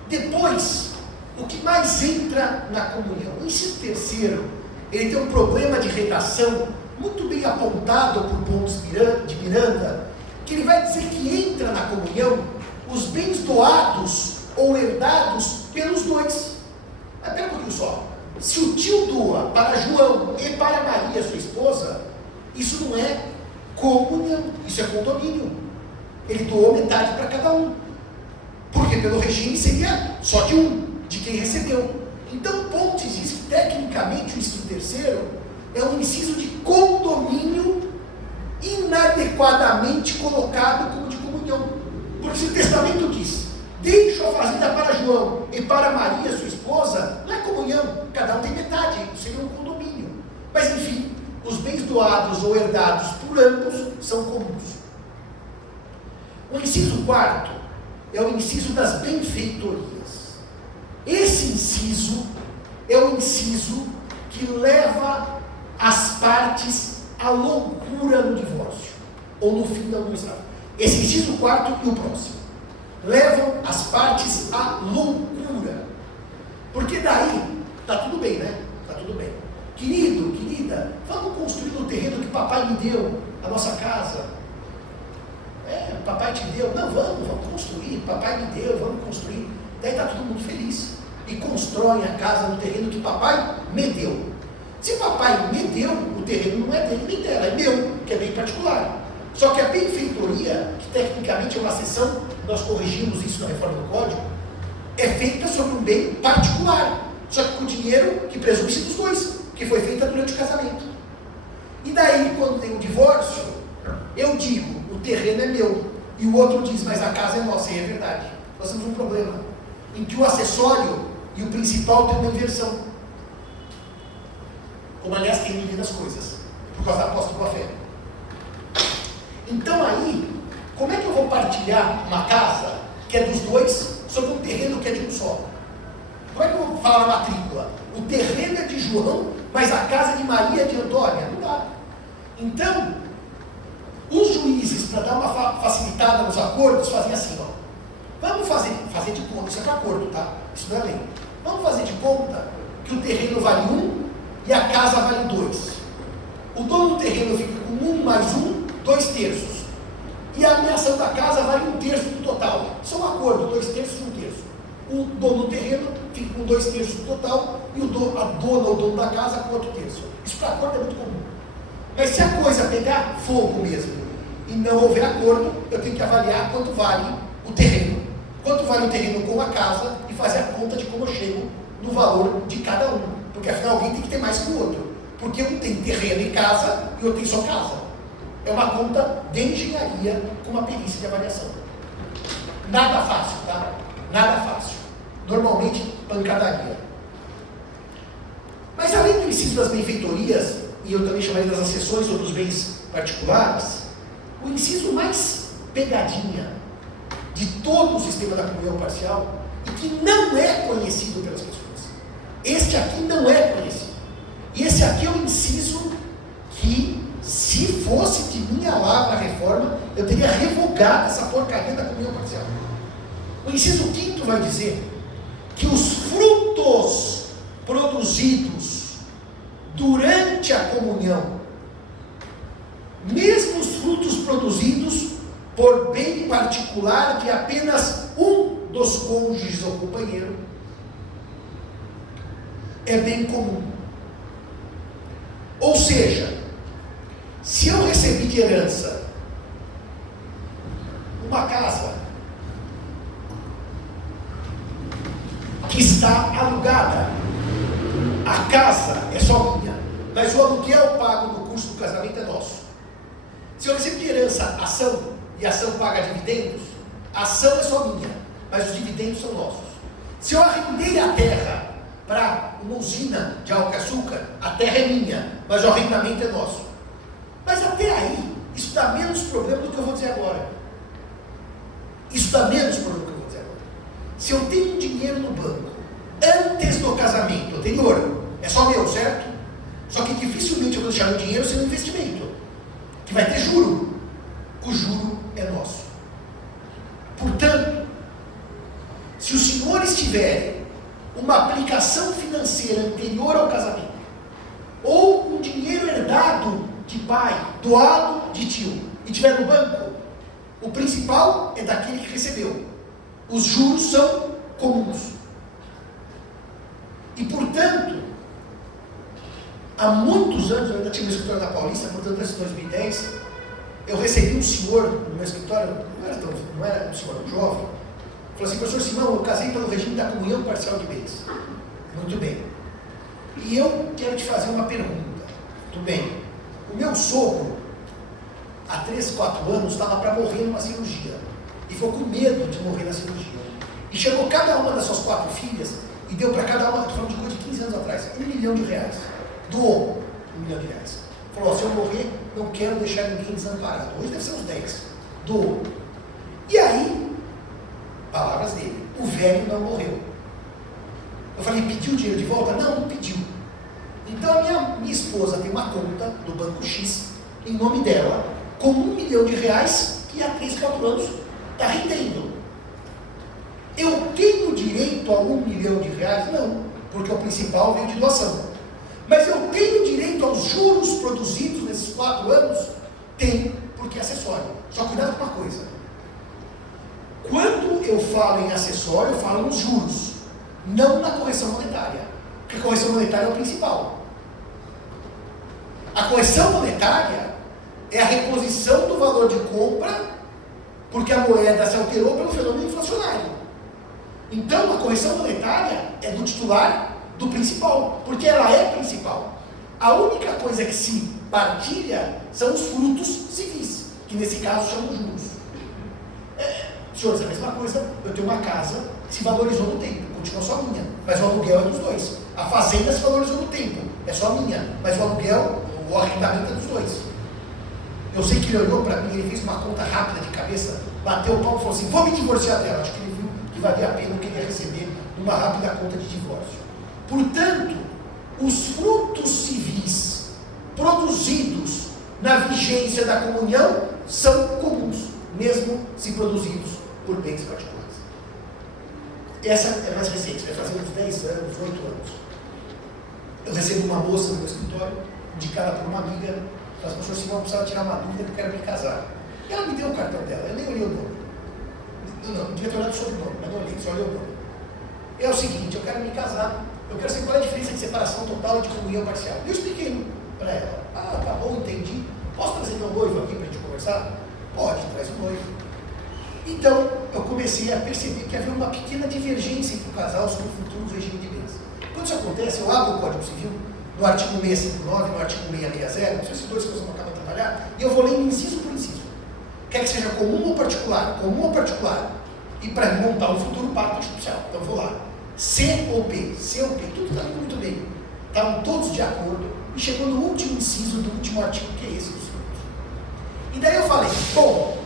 Depois, o que mais entra na comunhão? O inciso terceiro, ele tem um problema de redação muito bem apontado por Pontes de Miranda, que ele vai dizer que entra na comunhão os bens doados ou herdados pelos dois. Mas pera um pouquinho só. Se o tio doa para João e para Maria, sua esposa, isso não é comunhão, isso é condomínio. Ele doou metade para cada um. Porque pelo regime seria só de um, de quem recebeu. Então Pontes diz que tecnicamente o inciso terceiro é um inciso de condomínio inadequadamente colocado como de comunhão. Porque se o testamento diz, deixo a fazenda para João e para Maria, sua esposa, não é comunhão, cada um tem metade, seria um condomínio. Mas enfim, os bens doados ou herdados por ambos são comuns. O inciso quarto é o inciso das benfeitorias. Esse inciso é o inciso que leva as partes à loucura no divórcio, ou no fim da união estável. Esse inciso 4 e o próximo levam as partes à loucura. Porque daí, tá tudo bem, né? Tá tudo bem. Querido, querida, vamos construir no terreno que papai me deu, a nossa casa. Papai te deu. Não, vamos construir. Papai me deu, vamos construir. Daí tá todo mundo feliz. E constroem a casa no terreno que papai me deu. Se papai me deu, o terreno não é dele nem dela, é meu, que é bem particular. Só que a benfeitoria, que tecnicamente é uma seção, nós corrigimos isso na reforma do Código, é feita sobre um bem particular, só que com dinheiro que presume-se dos dois, que foi feita durante o casamento. E daí, quando tem um divórcio, eu digo, o terreno é meu, e o outro diz, mas a casa é nossa, e é verdade. Nós temos um problema, em que o acessório e o principal tem uma inversão. Como aliás tem em das coisas, por causa da aposta com a fé. Então aí, como é que eu vou partilhar uma casa que é dos dois sobre um terreno que é de um só? Como é que eu vou falar na matrícula? O terreno é de João, mas a casa é de Maria e de Antônia? Não dá. Então, os juízes, para dar uma facilitada nos acordos, fazem assim, ó. Vamos fazer de conta, isso é para acordo, tá? Isso não é lei. Vamos fazer de conta que o terreno vale 1 e a casa vale 2. O dono do terreno fica com 1 mais 1, 2 terços. E a ameação da casa vale 1/3 do total. Isso é um acordo, 2 terços e 1/3. O dono do terreno fica com 2 terços do total e a dona ou dono da casa com outro terço. Isso para acordo é muito comum. Mas se a coisa pegar fogo mesmo e não houver acordo, eu tenho que avaliar quanto vale o terreno. Quanto vale o terreno com a casa e fazer a conta de como eu chego no valor de cada um. Porque afinal alguém tem que ter mais que o outro. Porque um tem terreno e casa e o outro tem só casa. É uma conta de engenharia com uma perícia de avaliação. Nada fácil, tá? Nada fácil. Normalmente, pancadaria. Mas além do inciso das benfeitorias, e eu também chamaria das acessões ou dos bens particulares, o inciso mais pegadinha de todo o sistema da comunhão parcial, e que não é conhecido pelas pessoas. Este aqui não é conhecido. E esse aqui é o inciso que, se fosse de minha lavra a reforma, eu teria revogado essa porcaria da comunhão parcial. O inciso 5º vai dizer que os frutos produzidos durante a comunhão, mesmo os frutos produzidos por bem particular de apenas um dos cônjuges ou companheiro, é bem comum. Ou seja, se eu recebi de herança uma casa que está alugada, a casa é só minha, mas o aluguel pago no custo do casamento é nosso. Se eu recebi de herança ação, e a ação paga dividendos, a ação é só minha, mas os dividendos são nossos. Se eu arrendei a terra para uma usina de açúcar, a terra é minha, mas o arrendamento é nosso. Mas até aí, isso dá menos problema do que eu vou dizer agora. Isso dá menos problema do que eu vou dizer agora. Se eu tenho dinheiro no banco, antes do casamento anterior, é só meu, certo? Só que dificilmente eu vou deixar o dinheiro sem um investimento, que vai ter juro. O juro é nosso. Portanto, se os senhores tiverem uma aplicação financeira anterior ao casamento, ou um dinheiro herdado de pai, doado de tio, e tiver no banco, o principal é daquele que recebeu. Os juros são comuns. E portanto, há muitos anos, eu ainda tinha um escritório da Paulista, portanto, desde 2010, eu recebi um senhor no meu escritório, não era um senhor, um jovem, falou assim: professor Simão, eu casei pelo regime da comunhão parcial de bens. Muito bem. E eu quero te fazer uma pergunta. Muito bem. O meu sogro, há 3, 4 anos, estava para morrer numa cirurgia. E ficou com medo de morrer na cirurgia. E chamou cada uma das suas 4 filhas e deu para cada uma, estou falando de coisa de 15 anos atrás, R$1 milhão. Doou R$1 milhão. Falou: se eu morrer, não quero deixar ninguém desamparado. Hoje deve ser uns 10. Doou. E aí, palavras dele, o velho não morreu. falei, pediu o dinheiro de volta? Não, não pediu. Então a minha esposa tem uma conta do Banco X, em nome dela, com R$1 milhão que há 3, 4 anos está rendendo. Eu tenho direito a R$1 milhão? Não, porque o principal veio de doação. Mas eu tenho direito aos juros produzidos nesses 4 anos? Tenho, porque é acessório. Só cuidado com uma coisa. Quando eu falo em acessório, eu falo nos juros, não na correção monetária. Porque a correção monetária é o principal. A correção monetária é a reposição do valor de compra, porque a moeda se alterou pelo fenômeno inflacionário. Então, a correção monetária é do titular do principal, porque ela é principal. A única coisa que se partilha são os frutos civis, que nesse caso chamam juros. Senhores, é a mesma coisa, eu tenho uma casa que se valorizou no tempo, continua só minha, mas o aluguel é dos dois. A fazenda se valorizou no tempo, é só minha, mas o aluguel, o arrendamento é dos dois. Eu sei que ele olhou para mim, ele fez uma conta rápida de cabeça, bateu o pau e falou assim, vou me divorciar dela. Acho que ele viu que valia a pena o que ele ia receber numa rápida conta de divórcio. Portanto, os frutos civis produzidos na vigência da comunhão são comuns, mesmo se produzidos por bens particulares. Essa é mais recente, vai fazer uns 10 anos, 8 anos. Eu recebo uma moça no meu escritório, indicada por uma amiga, ela falou assim, não precisava tirar uma dúvida porque eu quero me casar. E ela me deu o cartão dela, eu nem olhei o nome. Não devia ter olhado o sobrenome, mas não olhei, só olhei o nome. É o seguinte, eu quero me casar, eu quero saber qual é a diferença de separação total e de comunhão parcial. E eu expliquei para ela, tá bom, entendi. Posso trazer meu noivo aqui para a gente conversar? Pode, traz o noivo. Então, eu comecei a perceber que havia uma pequena divergência entre o casal sobre o futuro regime de bens. Quando isso acontece, eu abro o Código Civil, no artigo 659, no artigo 660, não sei se dois que vocês vão acabar de trabalhar, e eu vou lendo inciso por inciso. Quer que seja comum ou particular? Comum ou particular? E para montar um futuro pacto judicial. Então eu vou lá. C ou P, tudo está indo muito bem. Estavam todos de acordo, e chegou no último inciso do último artigo, que é esse dos frutos. E daí eu falei, bom,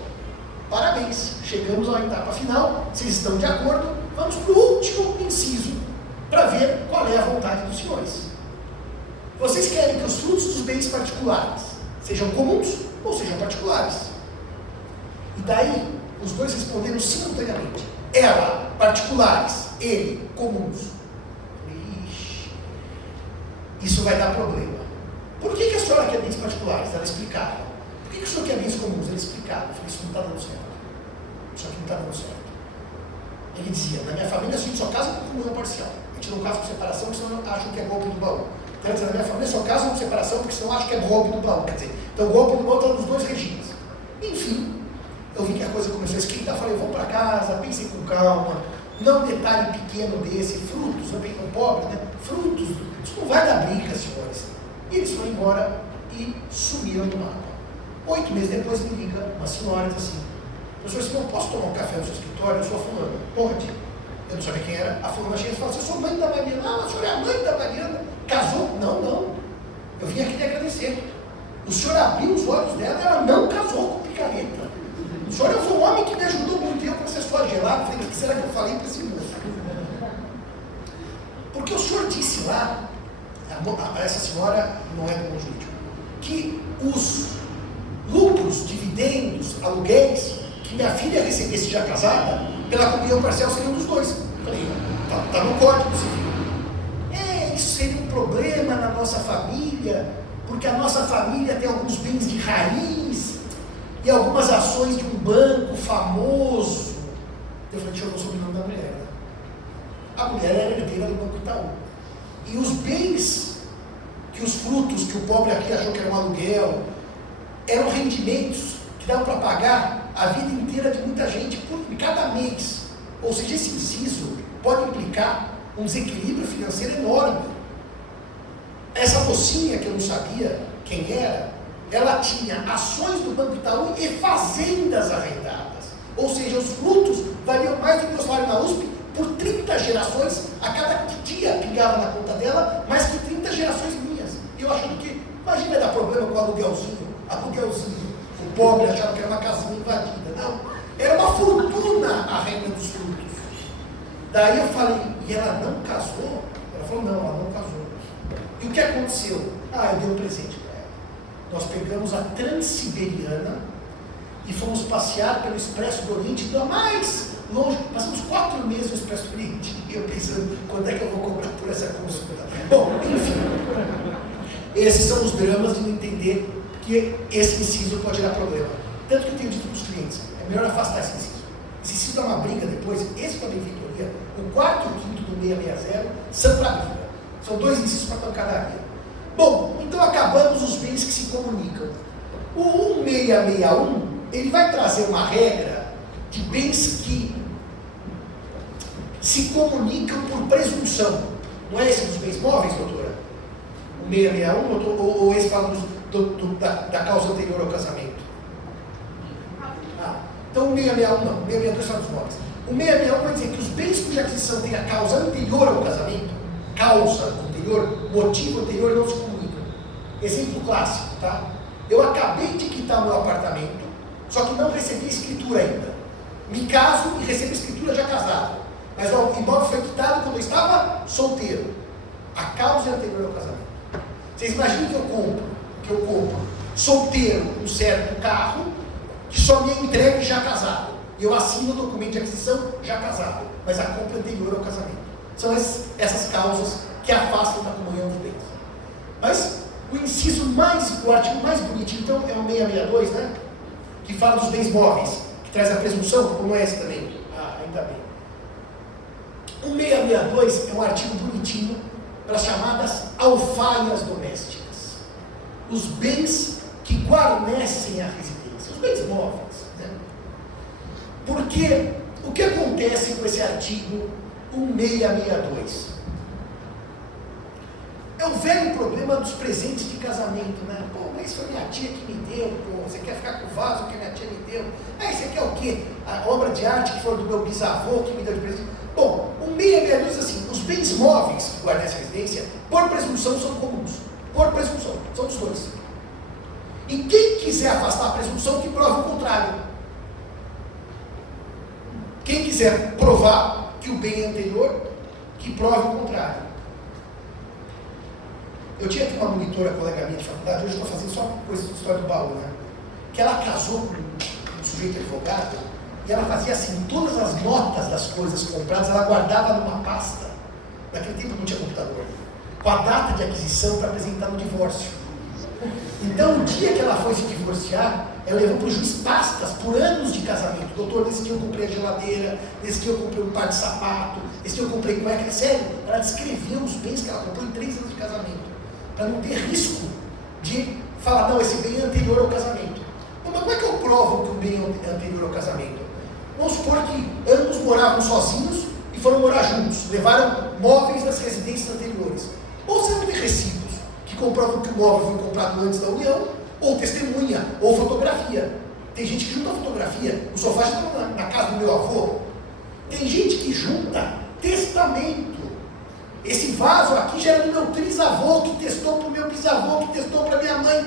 parabéns, chegamos à etapa final, vocês estão de acordo, vamos para o último inciso, para ver qual é a vontade dos senhores. Vocês querem que os frutos dos bens particulares sejam comuns ou sejam particulares? E daí, os dois responderam simultaneamente. Ela, particulares, ele, comuns. Ixi, isso vai dar problema. Por que a senhora quer bens particulares? Ela explicava. Por que o senhor quer bens comuns? Ele explicava. Eu falei, isso não está dando certo. Isso aqui não está dando certo. Ele dizia, na minha família a gente só casa com comunhão parcial. A gente não casa com separação, porque senão acham que é golpe do baú. Então, na minha família só casa com separação, porque senão acham que é golpe do baú. Quer dizer, então o golpe do baú está nos dois regimes. Enfim, eu vi que a coisa começou a esquentar, falei, vou para casa, pensei com calma, não detalhe pequeno desse, frutos, eu pensei, pobre, né? Frutos, isso não vai dar briga, senhores. E eles foram embora e sumiram do mapa. 8 meses depois me liga uma senhora e diz assim, professor, se não posso tomar um café no seu escritório, eu sou a fulana. Pode. Eu não sabia quem era. A fulana chega e fala, eu sou mãe da Mariana. Ah, a senhora é a mãe da Mariana. Casou? Não. Eu vim aqui lhe agradecer. O senhor abriu os olhos dela, ela não casou com picareta. O senhor foi um homem que me ajudou muito. E eu comecei a flagelar, falei, o que será que eu falei para esse moço? Porque o senhor disse lá, essa senhora não é bom jurídico, que os lucros, dividendos, aluguéis que minha filha recebesse já casada, pela comunhão parcial seriam dos dois. Eu falei, está no Código Civil. Isso seria um problema na nossa família, porque a nossa família tem alguns bens de raiz e algumas ações de um banco famoso. Eu falei, deixa eu ver o sobrenome da mulher. A mulher era herdeira do Banco Itaú. E os bens, que os frutos que o pobre aqui achou que era um aluguel, eram rendimentos que davam para pagar a vida inteira de muita gente por cada mês. Ou seja, esse inciso pode implicar um desequilíbrio financeiro enorme. Essa mocinha, que eu não sabia quem era, ela tinha ações do Banco Itaú e fazendas arrendadas. Ou seja, os frutos valiam mais do que o salário na USP por 30 gerações, a cada dia pingava na conta dela, mais que 30 gerações minhas. E eu achando que, imagina dar problema com o aluguelzinho. O pobre achava que era uma casinha invadida. Não, era uma fortuna a renda dos frutos. Daí eu falei, e ela não casou? falou, não, ela não casou. E o que aconteceu? Eu dei um presente para ela. Nós pegamos a Transiberiana e fomos passear pelo Expresso do Oriente, da mais longe. Passamos 4 meses no Expresso do Oriente. E eu pensando, quando é que eu vou cobrar por essa consulta? Bom, enfim. Esses são os dramas de não entender que esse inciso pode dar problema. Tanto que eu tenho dito para os clientes, é melhor afastar esse inciso. Esse inciso dá uma briga depois, esse para a benfeitoria, o 4 e o 5 do 660 são para briga. São 2 incisos para pancadaria. Bom, então acabamos os bens que se comunicam. O 1661, ele vai trazer uma regra de bens que se comunicam por presunção. Não é esse dos bens móveis, doutora? O 661, ou esse fala da causa anterior ao casamento? Então o 661 não, o 662 fala dos móveis. O 661 vai dizer que os bens cuja aquisição tem a causa anterior ao casamento, causa anterior, motivo anterior, não se comunicam. Exemplo clássico, tá? Eu acabei de quitar meu apartamento, só que não recebi escritura ainda. Me caso e recebo escritura já casado. Mas o imóvel foi quitado quando eu estava solteiro. A causa é anterior ao casamento. Vocês imaginam que eu compro solteiro um certo carro, que só me é entregue já casado. E eu assino o documento de aquisição já casado. Mas a compra é anterior ao casamento. São essas causas que afastam da comunhão dos bens. Mas o inciso o artigo mais bonitinho, então, é o 662, né? Que fala dos bens móveis, que traz a presunção, como é esse também. Ainda bem. O 662 é um artigo bonitinho para as chamadas alfaias domésticas. Os bens que guarnecem a residência, os bens móveis. Né? Porque o que acontece com esse artigo 1662? É o velho problema dos presentes de casamento, né? Pô, mas isso foi minha tia que me deu, pô, você quer ficar com o vaso que a minha tia me deu? Isso aqui é o quê? A obra de arte que foi do meu bisavô que me deu de presente. Bom, o 662 diz assim, os bens móveis que guardam essa residência, por presunção, são comuns. Por presunção, são dos dois. E quem quiser afastar a presunção, que prove o contrário. Quem quiser provar que o bem é anterior, que prove o contrário. Eu tinha aqui uma monitora, colega minha de faculdade, hoje eu estou fazendo só coisa de história do baú, né? Que ela casou com um sujeito advogado, e ela fazia assim, todas as notas das coisas compradas, ela guardava numa pasta, naquele tempo não tinha computador, com a data de aquisição para apresentar no divórcio. Então, o dia que ela foi se divorciar, ela levou para o juiz pastas por anos de casamento. Doutor, nesse dia eu comprei a geladeira, nesse dia eu comprei um par de sapato, nesse dia eu comprei cueca. Sério, ela descreveu os bens que ela comprou em 3 anos de casamento, para não ter risco de falar, não, esse bem é anterior ao casamento. Mas como é que eu provo que o bem é anterior ao casamento? Vamos supor que ambos moravam sozinhos e foram morar juntos, levaram móveis das residências anteriores. Ou você não tem recibos que comprovam que o móvel foi comprado antes da união, ou testemunha, ou fotografia. Tem gente que junta fotografia, o sofá já estava na casa do meu avô. Tem gente que junta testamento. Esse vaso aqui já era do meu trisavô, que testou para o meu bisavô, que testou para minha mãe.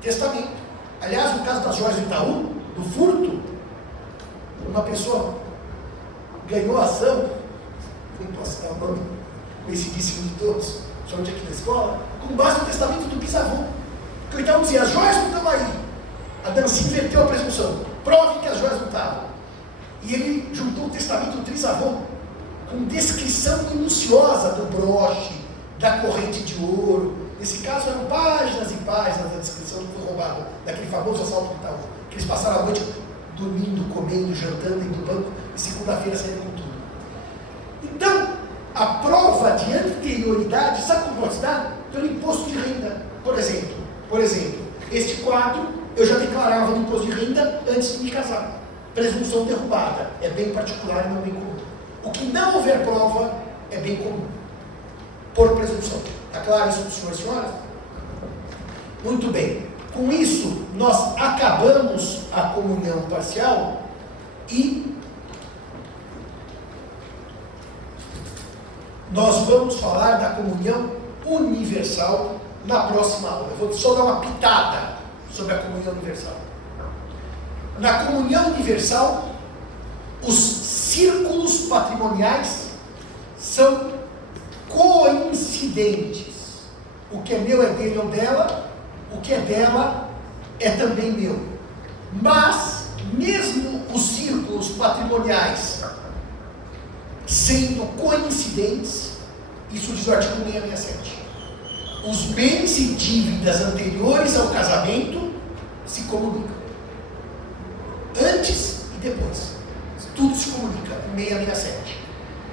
Testamento. Aliás, no caso das joias do Itaú, do furto, uma pessoa ganhou ação, não posso citar o nome conhecidíssimo de todos, somente aqui na escola, com base no testamento do bisavô. Porque o Itaú dizia, as joias não estão aí. A Dancy inverteu a presunção. Prove que as joias não estavam. E ele juntou o testamento do trisavô, com descrição minuciosa do broche, da corrente de ouro. Nesse caso eram páginas e páginas da descrição do que foi roubado, daquele famoso assalto do Itaú, que eles passaram a noite dormindo, comendo, jantando, indo do banco, e segunda-feira saíram com tudo. Então, a prova de anterioridade, sabe como pode se dar? Pelo imposto de renda. Por exemplo, este quadro eu já declarava no imposto de renda antes de me casar. Presunção derrubada, é bem particular e não bem comum. O que não houver prova é bem comum, por presunção. Está claro isso para os senhores e senhoras? Muito bem. Com isso, nós acabamos a comunhão parcial e nós vamos falar da comunhão universal na próxima aula. Eu vou só dar uma pitada sobre a comunhão universal. Na comunhão universal, os círculos patrimoniais são coincidentes. O que é meu é dele ou dela, o que é dela é também meu. Mas, mesmo os círculos patrimoniais sendo coincidentes, isso diz o artigo 667. Os bens e dívidas anteriores ao casamento se comunicam. Antes e depois. Tudo se comunica, 667.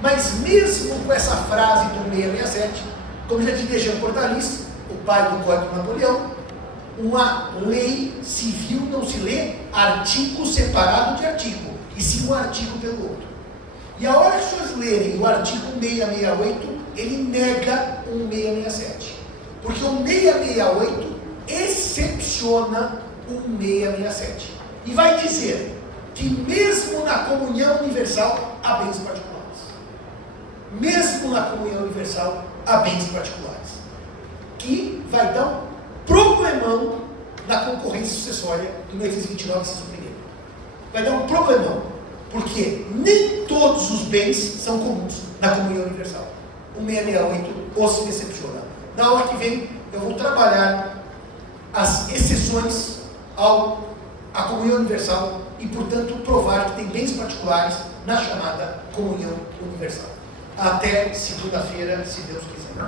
Mas mesmo com essa frase do 667, como já dizia Jean Portalis, o pai do Código Napoleão, uma lei civil não se lê artigo separado de artigo, e sim um artigo pelo outro. E a hora que os senhores lerem o artigo 668, ele nega o 667. Porque o 668 excepciona o 667. E vai dizer que mesmo na comunhão universal há bens particulares. Mesmo na comunhão universal há bens particulares. Que vai dar um problemão na concorrência sucessória do 1829, inciso 1º. Vai dar um problemão, porque nem todos os bens são comuns na comunhão universal. O 668 os excepciona. Na hora que vem, eu vou trabalhar as exceções à comunhão universal e, portanto, provar que tem bens particulares na chamada comunhão universal. Até segunda-feira, se Deus quiser.